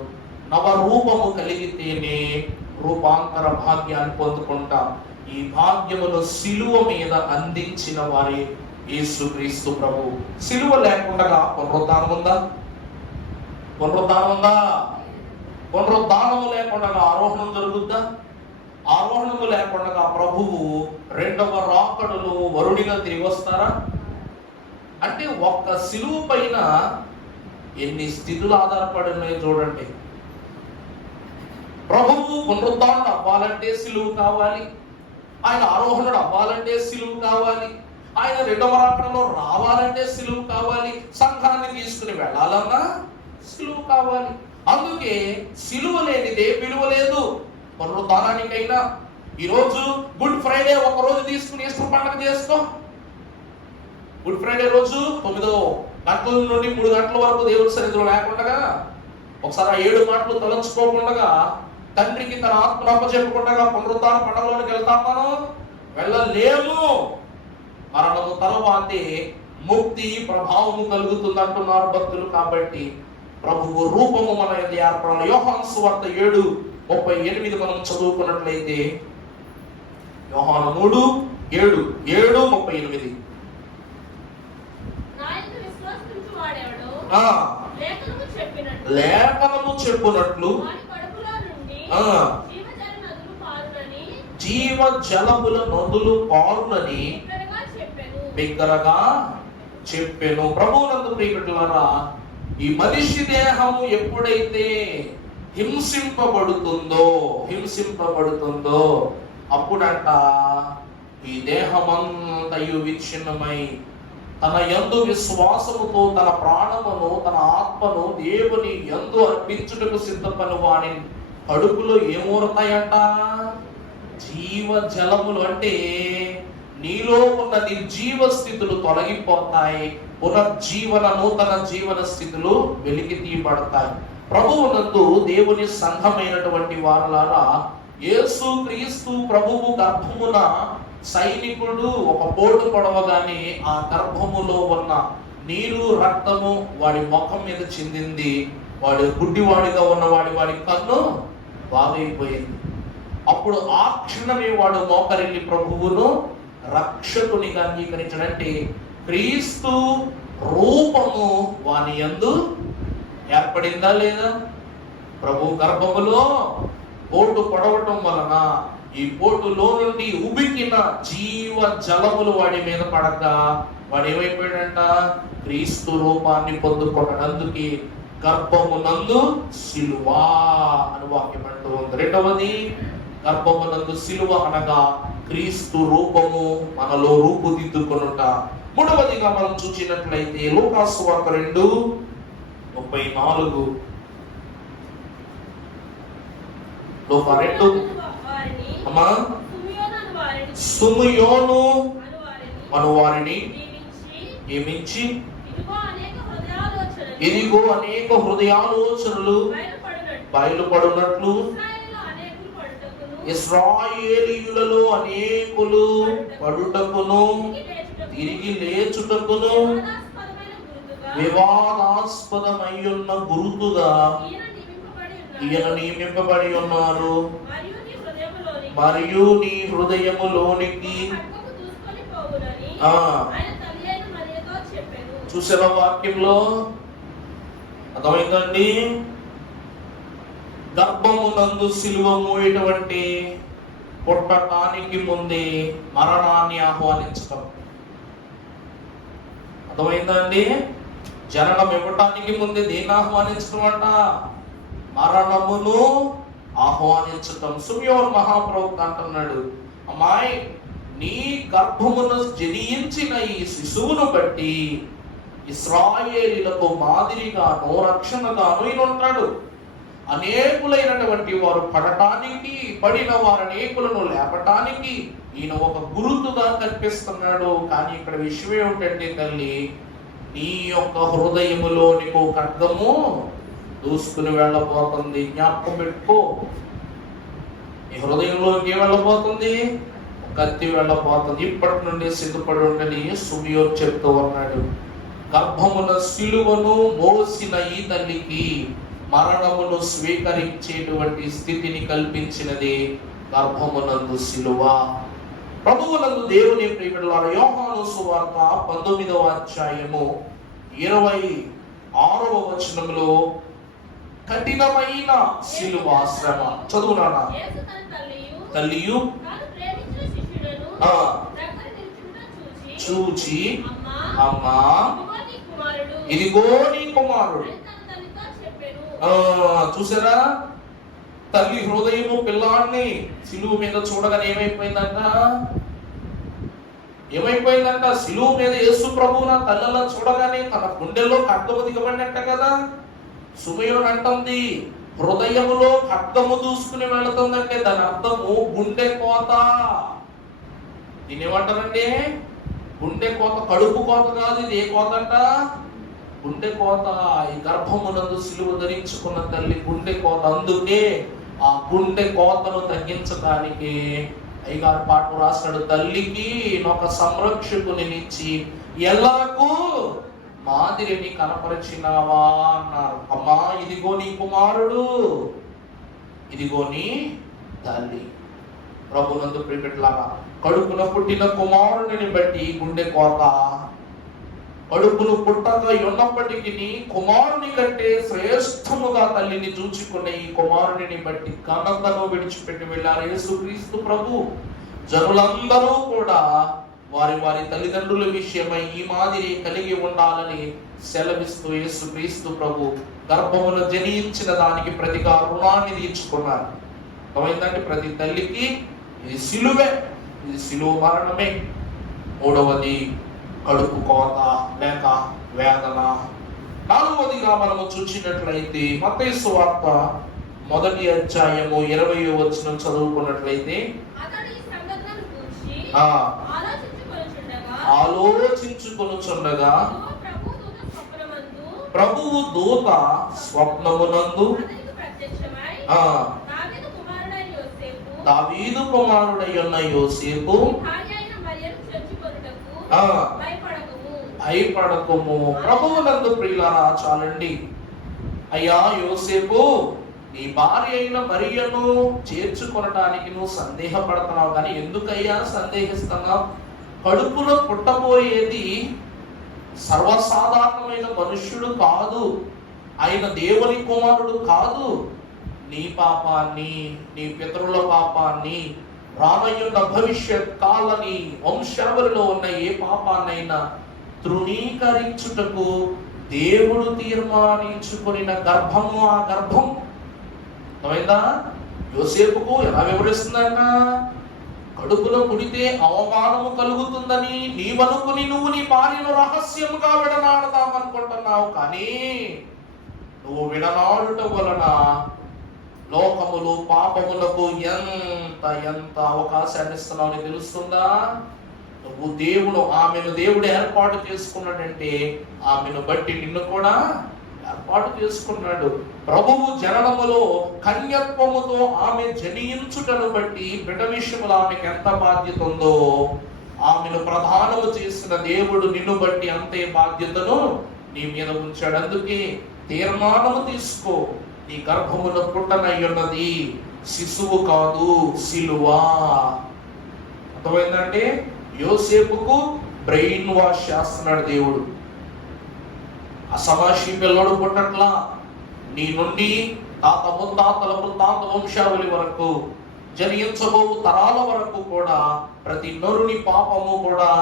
నవరూపము కలిగితేనే రూపాంతర భాగ్యాన్ని పొందుకుంటాం. ఈ భాగ్యమును సిలువ మీద అందించిన వారే యేసుక్రీస్తు ప్రభు. సిలువ లేకుండా పునరుద్ధానం ఉందా? పునరుద్ధానం ఉందా? పునరుద్ధానము లేకుండా ఆరోహణం జరుగుద్దా? ఆరోహణము లేకుండా ప్రభువు రెండవ రాకడలో వరుడిగా తిరిగి వస్తారా? అంటే ఒక్క సిలువ పైన ఎన్ని స్థితులు ఆధారపడి ఉన్నాయో చూడండి. ప్రభువు పునరుద్ధానుడు అవ్వాలంటే సిలువ కావాలి, ఆయన ఆరోహణుడు అవ్వాలంటే సిలువ కావాలి, ఆయన రెండవ రాకడలో రావాలంటే సిలువ కావాలి, సంఘాన్ని తీసుకుని వెళ్ళాలన్నా సిలువ కావాలి. అందుకే సిలువ లేనిదే విలువ లేదు పునరుద్ధానానికైనా. ఈరోజు గుడ్ ఫ్రైడే ఒక రోజు తీసుకుని ఈస్టర్ పండుగ చేసుకో. గుడ్ ఫ్రైడే రోజు 9 గంటల నుండి 3 గంటల వరకు దేవుడి సన్నిధిలో లేకుండా, ఒకసారి 7 మాటలు తలంచుకోకుండా, తండ్రికి తన ఆత్మను అప్పచెప్పకుండా పునరుద్ధాన పండుగలోనికి వెళ్తాం. మనం వెళ్ళలేము. మరణము తరువాతే ముక్తి ప్రభావము కలుగుతుంది అంటున్నారు భక్తులు. కాబట్టి ప్రభువు రూపము మన ఏర్పడాలి. యోహాను సువార్త 7:38 మనం చదువుకున్నట్లయితే, యోహాను 3:7-38. లేఖనము చెప్పినట్లు జీవ జలముల నదులు పారులని బిగ్గరగా చెప్పెను. ప్రభువునందు ప్రియకులారా, ఈ మనిషి దేహము ఎప్పుడైతే హింసింపబడుతుందో అప్పుడంట ఈ దేహమంతయు విచ్ఛిన్నమై తన యందు విశ్వాసముతో తన ప్రాణమును తన ఆత్మను దేవుని యందు అర్పించుటకు సిద్ధపని వాని కడుపులో ఏమూరతాయంట? జీవ జలములు. అంటే నీలో ఉన్న నిర్జీవ స్థితులు తొలగిపోతాయి, పునర్జీవన నూతన జీవన స్థితులు వెలికి తీయబడతాయి. ప్రభువునందు దేవుని సంఘమైనటువంటి వారలారా, యేసు క్రీస్తు ప్రభువు గర్భమున సైనికుడు ఒక పోటు పొడవగానే ఆ గర్భములో ఉన్న నీరు రక్తము వాడి ముఖం మీద చెందింది. వాడు గుడ్డివాడిగా ఉన్నవాడి కన్ను బాగైపోయింది. అప్పుడు ఆ క్షణమే వాడు మోకరిల్లి ప్రభువును రక్షకునిగా అంగీకరించడంటే క్రీస్తు రూపము వాని యందు ఏర్పడిందా లేదా? ప్రభు గర్భములో పోటు పొడవటం వలన ఈ పోటులో నుండి ఉబికిన జీవ జలములు వాడి మీద పడక వాడు ఏమైపోయాడంట? క్రీస్తు రూపాన్ని పొందుకున్నాడు. అందుకే గర్భమునందు సిలువ అని వాక్యం అంటూ ఉంది. రెండవది, గర్భమునందు సిలువ అనగా క్రీస్తు రూపము మనలో రూపుదిద్దుకొనుట. మూడవదిగా మనం చూసినట్లయితే లూకాసు వార్త 2:34. లూకా 2 అమ్మా సుమయోను అను వారిని నియమించి, ఇదిగో అనేక హృదయాలోచనలు బయలుపడునట్లు ఇశ్రాయేలీయులలో అనేకులు పడుటకును తిరిగి లేచుటకును వివాదాస్పదమయ్యున్న గురుతుగా ఈయన నియమింపబడి ఉన్నారు. మరియు నీ హృదయములోనికి చూసిన వాక్యంలో అర్థమైందండి. గర్భమునందు సిలువ మోయేటువంటి పుట్టటానికి ముందే మరణాన్ని ఆహ్వానించటం. అర్థమైందండి. జననం ఇవ్వటానికి ముందే దేన్ని ఆహ్వానించడం అంట? మరణమును ఆహ్వానించటం. సుమయోను మహాప్రవక్త అంటున్నాడు, అమ్మాయి నీ గర్భమును జనించిన ఈ శిశువును బట్టి ఇశ్రాయేలీలకు మాదిరిగాను రక్షణగాను ఈయన ఉంటాడు. అనేకులైనటువంటి వారు పడటానికి, పడిన వారు అనేకులను లేపటానికి ఈయన ఒక గురుతుగా కనిపిస్తున్నాడు. కానీ ఇక్కడ విషయం ఏమిటంటే తల్లి, నీ యొక్క హృదయములోనికి ఒక ఖడ్గము దూసుకుని వెళ్ళబోతుంది. జ్ఞాపకం పెట్టుకో, నీ హృదయంలోకి ఏం వెళ్ళబోతుంది? కత్తి వెళ్ళబోతుంది. ఇప్పటి నుండి సిద్ధపడి ఉండని సుమియో చెప్తూ ఉన్నాడు. గర్భమున సిలువను మోసిన ఈ తల్లికి మరణమును స్వీకరించేటువంటి స్థితిని కల్పించినది గర్భమునందు సిలువ. ప్రభువునందు దేవుని ప్రియబిడ్డలారా, యోహాను సువార్త 19వ అధ్యాయము 26వ వచనంలో కఠినమైన సిలువ శ్రమ చదువునా. తల్లియు చూచి, అమ్మా ఇదిగో నీ కుమారుడు. చూసారా, తల్లి హృదయము పిల్లాడిని సిలువు మీద చూడగానే ఏమైపోయిందంట? సిలువు మీద యేసు ప్రభువు నా తల్లిలా చూడగానే తన గుండెల్లో ఖడ్గము దిగబడినట్ట కదా. సుమయోన్ అంటుంది, హృదయములో ఖడ్గము దూసుకుని వెళుతుందంటే దాని అర్థము గుండె కోత. దీని ఏమంటారంటే గుండె కోత, కడుపు కోత కాదు. ఇది ఏ కోత అంట? గుండె కోత. ఈ గర్భమునందు సిలువ ధరించుకున్న తల్లి గుండె కోత. అందుకే ఆ గుండె కోతను తగ్గించడానికి అయ్యగారు పాట రాస్తాడు, తల్లికి ఒక సంరక్షకుని ఇచ్చి ఎల్లరకు మాదిరిని కనపరిచినావా అన్నారు. అమ్మా ఇదిగో నీ కుమారుడు, ఇదిగో నీ తల్లి. ప్రభునందు ప్రియబిడ్డలారా, కడుపున పుట్టిన కుమారుడిని బట్టి గుండె కోత. కడుపును పుట్టక ఉన్నప్పటికీ కుమారుని కంటే శ్రేష్టముగా తల్లిని చూచుకునే ఈ కుమారుడిని బట్టి ఘనతను విడిచిపెట్టి వెళ్ళారు యేసుక్రీస్తు ప్రభు. జనులందరూ కూడా వారి వారి తల్లిదండ్రుల విషయమై ఈ మాదిరి కలిగి ఉండాలని సెలవిస్తూ యేసుక్రీస్తు ప్రభు గర్భమును జనించిన దానికి ప్రతిగా రుణాన్ని తీర్చుకున్నారు. ఏమైందంటే ప్రతి తల్లికి ఇది సిలువే, ఇది సిలువ మరణమే. మూడవది కడుపు కోత లేక వేదన. నాలుగవదిగా మనము చూసినట్లయితే మత్తయి సువార్త 1వ అధ్యాయము 20వ వచనం చదువుకున్నట్లయితే ఆలోచించుకొనుచుండగా ప్రభువు దూత స్వప్నమునందు దావీదు కుమారుడైన యోసేపు భయపడకుము. ప్రభువునందు ప్రియులారా, చాలండి. అయ్యా యోసేపు, నీ భార్య అయిన మరియను చేర్చుకొనటానికి నువ్వు సందేహపడుతున్నావు. కానీ ఎందుకయ్యా సందేహిస్తున్నావు? కడుపులో పుట్టబోయేది సర్వసాధారణమైన మనుష్యుడు కాదు, ఆయన దేవుని కుమారుడు కాదు. నీ పాపాన్ని, నీ పితరుల పాపాన్ని, రానయ్యున్న భవిష్యత్ కాలని వంశావళిలో ఉన్న ఏ పాపాన్నైనా తృణీకరించుటకు దేవుడు తీర్మానించుకున్న గర్భము. ఆ గర్భం అర్థమైందా? యోసేపుకు ఎలా వివరిస్తుందంట? కడుపులో పుడితే అవమానము కలుగుతుందని నీవనుకుని నువ్వు నీ భార్యను రహస్యముగా విడనాడదామనుకుంటున్నావు. కానీ నువ్వు విడనాడుట వలన లోకములు పాపములకు ఎంత ఎంత అవకాశాన్ని ఇస్తున్నావు తెలుస్తుందా? నువ్వు ఆమెను దేవుడు ఏర్పాటు చేసుకున్నాడంటే ఆమెను బట్టి నిన్ను కూడా ఏర్పాటు చేసుకున్నాడు. ప్రభువు జననములో కన్యత్వముతో ఆమె జనించుటను బట్టి బిడ్డ విషయంలో ఆమెకు ఎంత బాధ్యత ఉందో, ఆమెను ప్రధానము చేసిన దేవుడు నిన్ను బట్టి అంతే బాధ్యతను నీ మీద ఉంచాడు. అందుకే తీర్మానము తీసుకో, నీ గర్భమున పుట్టనయ్యున్నది శిశువు కాదు, సిలువ. అర్థమైందంటే యోసేపుకు బ్రెయిన్ వాష్ చేస్తున్నాడు దేవుడు. అసమాషి పిల్లడు పుట్టట్లా, నీ నుండి తాత ముత్తాతల వృత్తాంత వంశావళి వరకు జనించబోవు తరాల వరకు కూడా ప్రతి నరుని పాపము కూడా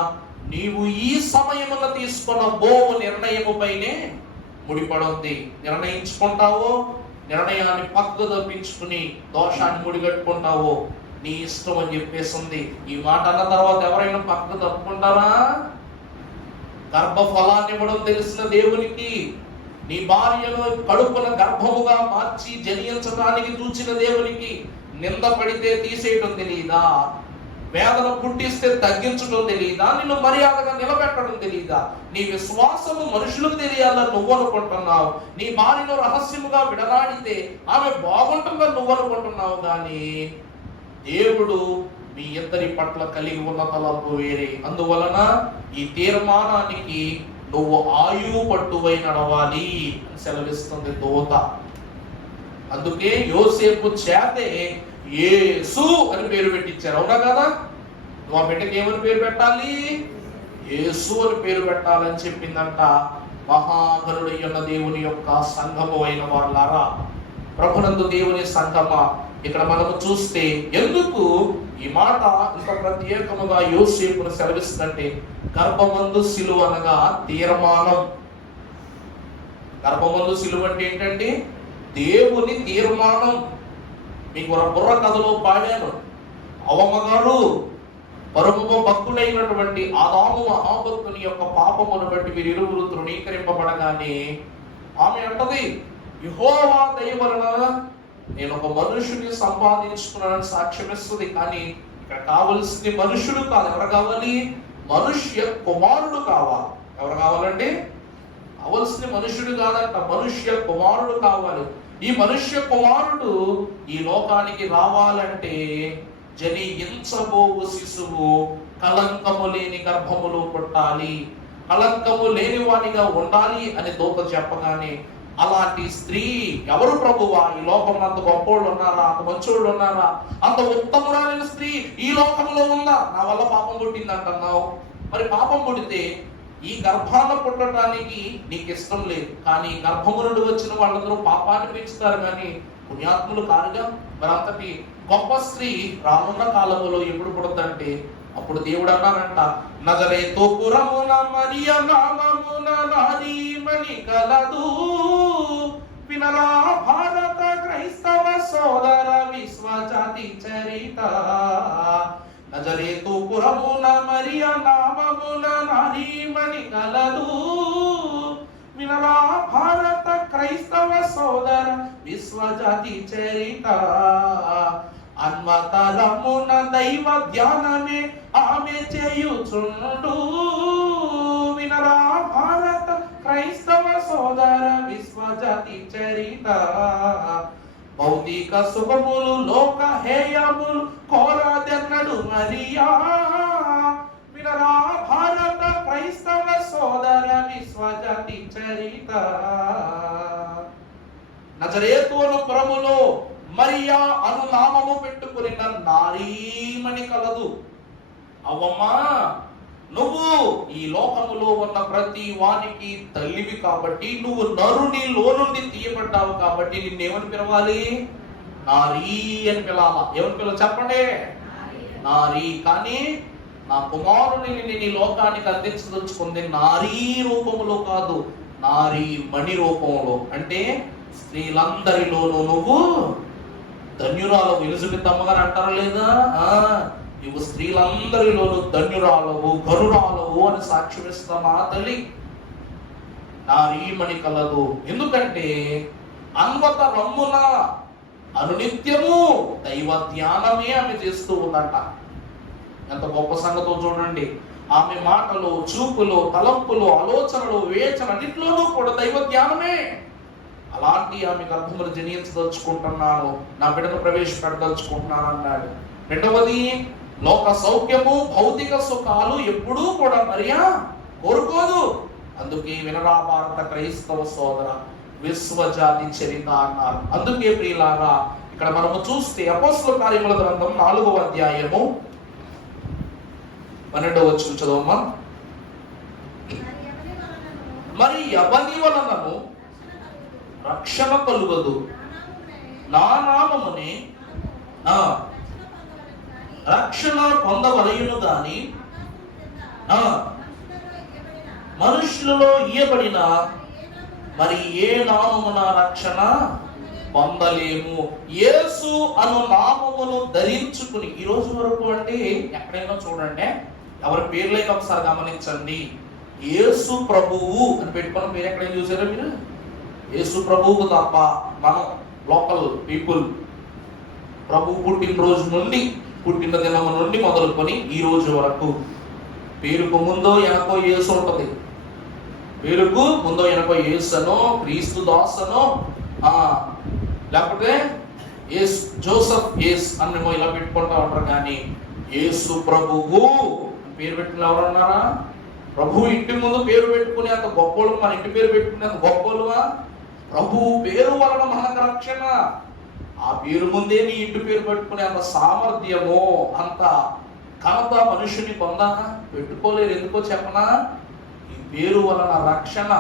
నీవు ఈ సమయమున తీసుకున్న బోవు నిర్ణయముపైనే ముడిపడుంది. నిర్ణయించుకుంటావో, నిర్ణయాన్ని పక్కకు తప్పించుకుని దోషాన్ని ముడిగట్టుకుంటావో నీ ఇష్టం అని చెప్పేసింది. ఈ మాట అన్న తర్వాత ఎవరైనా పక్కకు తప్పుకుంటారా? గర్భఫలాన్ని ఇవ్వడం తెలిసిన దేవునికి, నీ భార్యను కడుపున గర్భముగా మార్చి జనించడానికి చూచిన దేవునికి నింద పడితే తీసేయటం తెలియదా? వేదన పుట్టిస్తే తగ్గించడం తెలియదా? నిన్ను మర్యాదగా నిలబెట్టడం తెలియదా? నీ విశ్వాసము మనుషులకు తెలియాలని నువ్వు అనుకుంటున్నావు. నీ భార్యను రహస్యముగా విడనాడితే ఆమె బాగుంటుందని నువ్వు అనుకుంటున్నావు. కానీ దేవుడు మీ ఇద్దరి పట్ల కలిగి ఉన్న తలంపు వేరే. అందువలన ఈ తీర్మానానికి నువ్వు ఆయువు పట్టువై నడవాలి అని సెలవిస్తుంది దూత. అందుకే యోసేపు చేతే యేసు అని పేరు పెట్టించారు. అవునా కదా? నువ్వు ఆ బిడ్డకి ఏమని పేరు పెట్టాలి? యేసు అని పేరు పెట్టాలని చెప్పిందంట. మహాగణుడైన దేవుని యొక్క సంఘము అయిన వారులారా, ప్రభునందు దేవుని సంఘమా, ఇక్కడ మనము చూస్తే ఎందుకు ఈ మాట ఇంత ప్రత్యేకముగా యోసేపును సెలవిస్తుందంటే, గర్భమందు సిలువ అనగా తీర్మానం. గర్భమందు సిలువ అంటే ఏంటంటే దేవుని తీర్మానం. మీకు బుర్ర కథలో పాడాను. అవమగారు పరమ భక్తుడైనటువంటి ఆదాము మహాభక్తుని యొక్క పాపమును బట్టి వీరు ఇరువురు తృణీకరింపబడగానే ఆమె అంటది, యెహోవా దయ వలన నేను ఒక మనుషుని సంపాదించుకున్నానని సాక్ష్యమిస్తుంది. కానీ ఇక్కడ కావలసింది మనుషుడు కాదు. ఎవరు కావాలి? మనుష్య కుమారుడు కావాలి. ఎవరు కావాలండి? కావలసింది మనుషుడు కాదంట, మనుష్య కుమారుడు కావాలి. ఈ మనుష్య కుమారుడు ఈ లోకానికి రావాలంటే జనించబోవు శిశువు కళంకము లేని గర్భములో పుట్టాలి, కళంకము లేని వాడిగా ఉండాలి అని దూత చెప్పగానే, అలాంటి స్త్రీ ఎవరు ప్రభువా? ఈ లోకంలో అంత గొప్పోళ్ళు ఉన్నారా? అంత మంచోళ్ళు ఉన్నారా? అంత ఉత్తమురాలైన స్త్రీ ఈ లోకంలో ఉందా? నా వల్ల పాపం పుట్టింది అంటున్నావు. మరి పాపం పుడితే ఈ గర్భాన పుట్టడానికి నీకు ఇష్టం లేదు. కానీ గర్భము నుండి వచ్చిన వాళ్ళందరూ పాపాన్ని పెంచుతారు, కానీ పుణ్యాత్ములు కారుగా. మరి అంతటి గొప్ప స్త్రీ రానున్న కాలంలో ఎప్పుడు పుడతంటే, అప్పుడు దేవుడు అన్నారంట, నజరేతు పురమున మరియ నామమున నారీమణి కలదు, వినరా భారత క్రైస్తవ సోదర విశ్వజాతి చరిత. నజరేతు పురమున మరియ నామమున నారీమణి కలదు, వినరా భారత క్రైస్తవ సోదర విశ్వజాతి చరిత. అన్వతరమున దైవ ధ్యానమే ఆమె చేయుచుండు, వినరా భారత క్రైస్తవ సోదర విశ్వజాతి చరిత. భౌతిక సుఖములు లోక హేయములు కోరదెన్నడు మరియా, వినరా భారత క్రైస్తవ సోదర విశ్వజాతి చరిత. నజరేతు అను పురములో మరియా అను నామము పెట్టుకుని నారీమణి కలదు. అవ్వమ్మా, నువ్వు ఈ లోకములో ఉన్న ప్రతి వానికి తల్లివి కాబట్టి, నువ్వు నరుని లోనుండి తీయబడ్డావు కాబట్టి నిన్నేమని పిలవాలి? నారీ అని పిలాలా. ఏమని పిలవ చెప్పండి? నారీ. కానీ నా కుమారుని నేను ఈ లోకానికి అందించదలుచుకుంది నారీ రూపములో కాదు, నారీ మణి రూపంలో. అంటే స్త్రీలందరిలోనూ నువ్వు ధన్యురాలవు. ఎలిజబెత్ అమ్మగారు అంటారా లేదా? నువ్వు స్త్రీలందరిలోనూ ధన్యురాలవు, గరురాలవు అని సాక్ష్యమిస్తాం ఆ తల్లి. నారీమణి కలదు. ఎందుకంటే అన్వత రమ్మున అనునిత్యము దైవ ధ్యానమే ఆమె చేస్తూ ఉందంట. ఎంత గొప్ప సంగతో చూడండి. ఆమె మాటలు, చూపులు, తలంపులు, ఆలోచనలు, వివేచన అన్నింటిలోనూ కూడా దైవ ధ్యానమే. అలాంటి ఆమె గర్భములు జనించదలుచుకుంటున్నాను, నా బిడ్డను ప్రవేశపెట్టదలుచుకుంటున్నాను అన్నాడు. రెండవది, లోక సౌఖ్యము, భౌతిక సుఖాలు ఎప్పుడూ కూడా మరియా కోరుకోదు. అందుకే వినరా భారత క్రైస్తవ సోదర విశ్వజాతి చరిత అన్నారు. అందుకే ప్రియులారా, ఇక్కడ మనము చూస్తే అపోస్తలుల కార్యముల గ్రంథం 4వ అధ్యాయము 12వ వచనం చదవమ్మా. మరి ఎవని వలనను రక్షణ కలుగదు, నా నామమునే రక్షణ పొందవలయును గాని మనుషులలో ఇయ్యబడిన మరి ఏ నామమున రక్షణ పొందలేము. యేసు అను నామమును ధరించుకుని ఈ రోజు వరకు అంటే ఎక్కడైనా చూడండి, ఎవరి పేర్లైనా ఒకసారి గమనించండి, యేసు ప్రభువు అని పెట్టుకున్న పేరు ఎక్కడైనా చూసారా మీరు? యేసు ప్రభువు తప్ప మనం లోకల్ పీపుల్ ప్రభు పుట్టినరోజు నుండి, పుట్టిన దినము నుండి మొదలుకొని ఈ రోజు వరకు పేరుకు ముందో వెనకో యేసు ఉంటుంది. పేరుకు ముందో వెనకో యేసనో, క్రీస్తు దాసనో, లేకపోతే యేసు జోసఫ్ యేస్ అన్నేమో ఇలా పెట్టుకుంటా ఉంటారు. కానీ యేసు ప్రభువు పేరు పెట్టిన ఎవరన్నారా? ప్రభు ఇంటి ముందు పేరు పెట్టుకునే అంత గొప్పోళ్ళు, మన ఇంటి పేరు పెట్టుకునే అంత గొప్పోళ్ళువా? ప్రభు పేరు వలన మనకు రక్షణ. ఆ పేరు ముందే నీ ఇంటి పేరు పెట్టుకునే అంత సామర్థ్యము, అంత ఘనత మనుషుని పెట్టుకోలేరు. ఎందుకో చెప్పనా? ఈ పేరు వలన రక్షణ.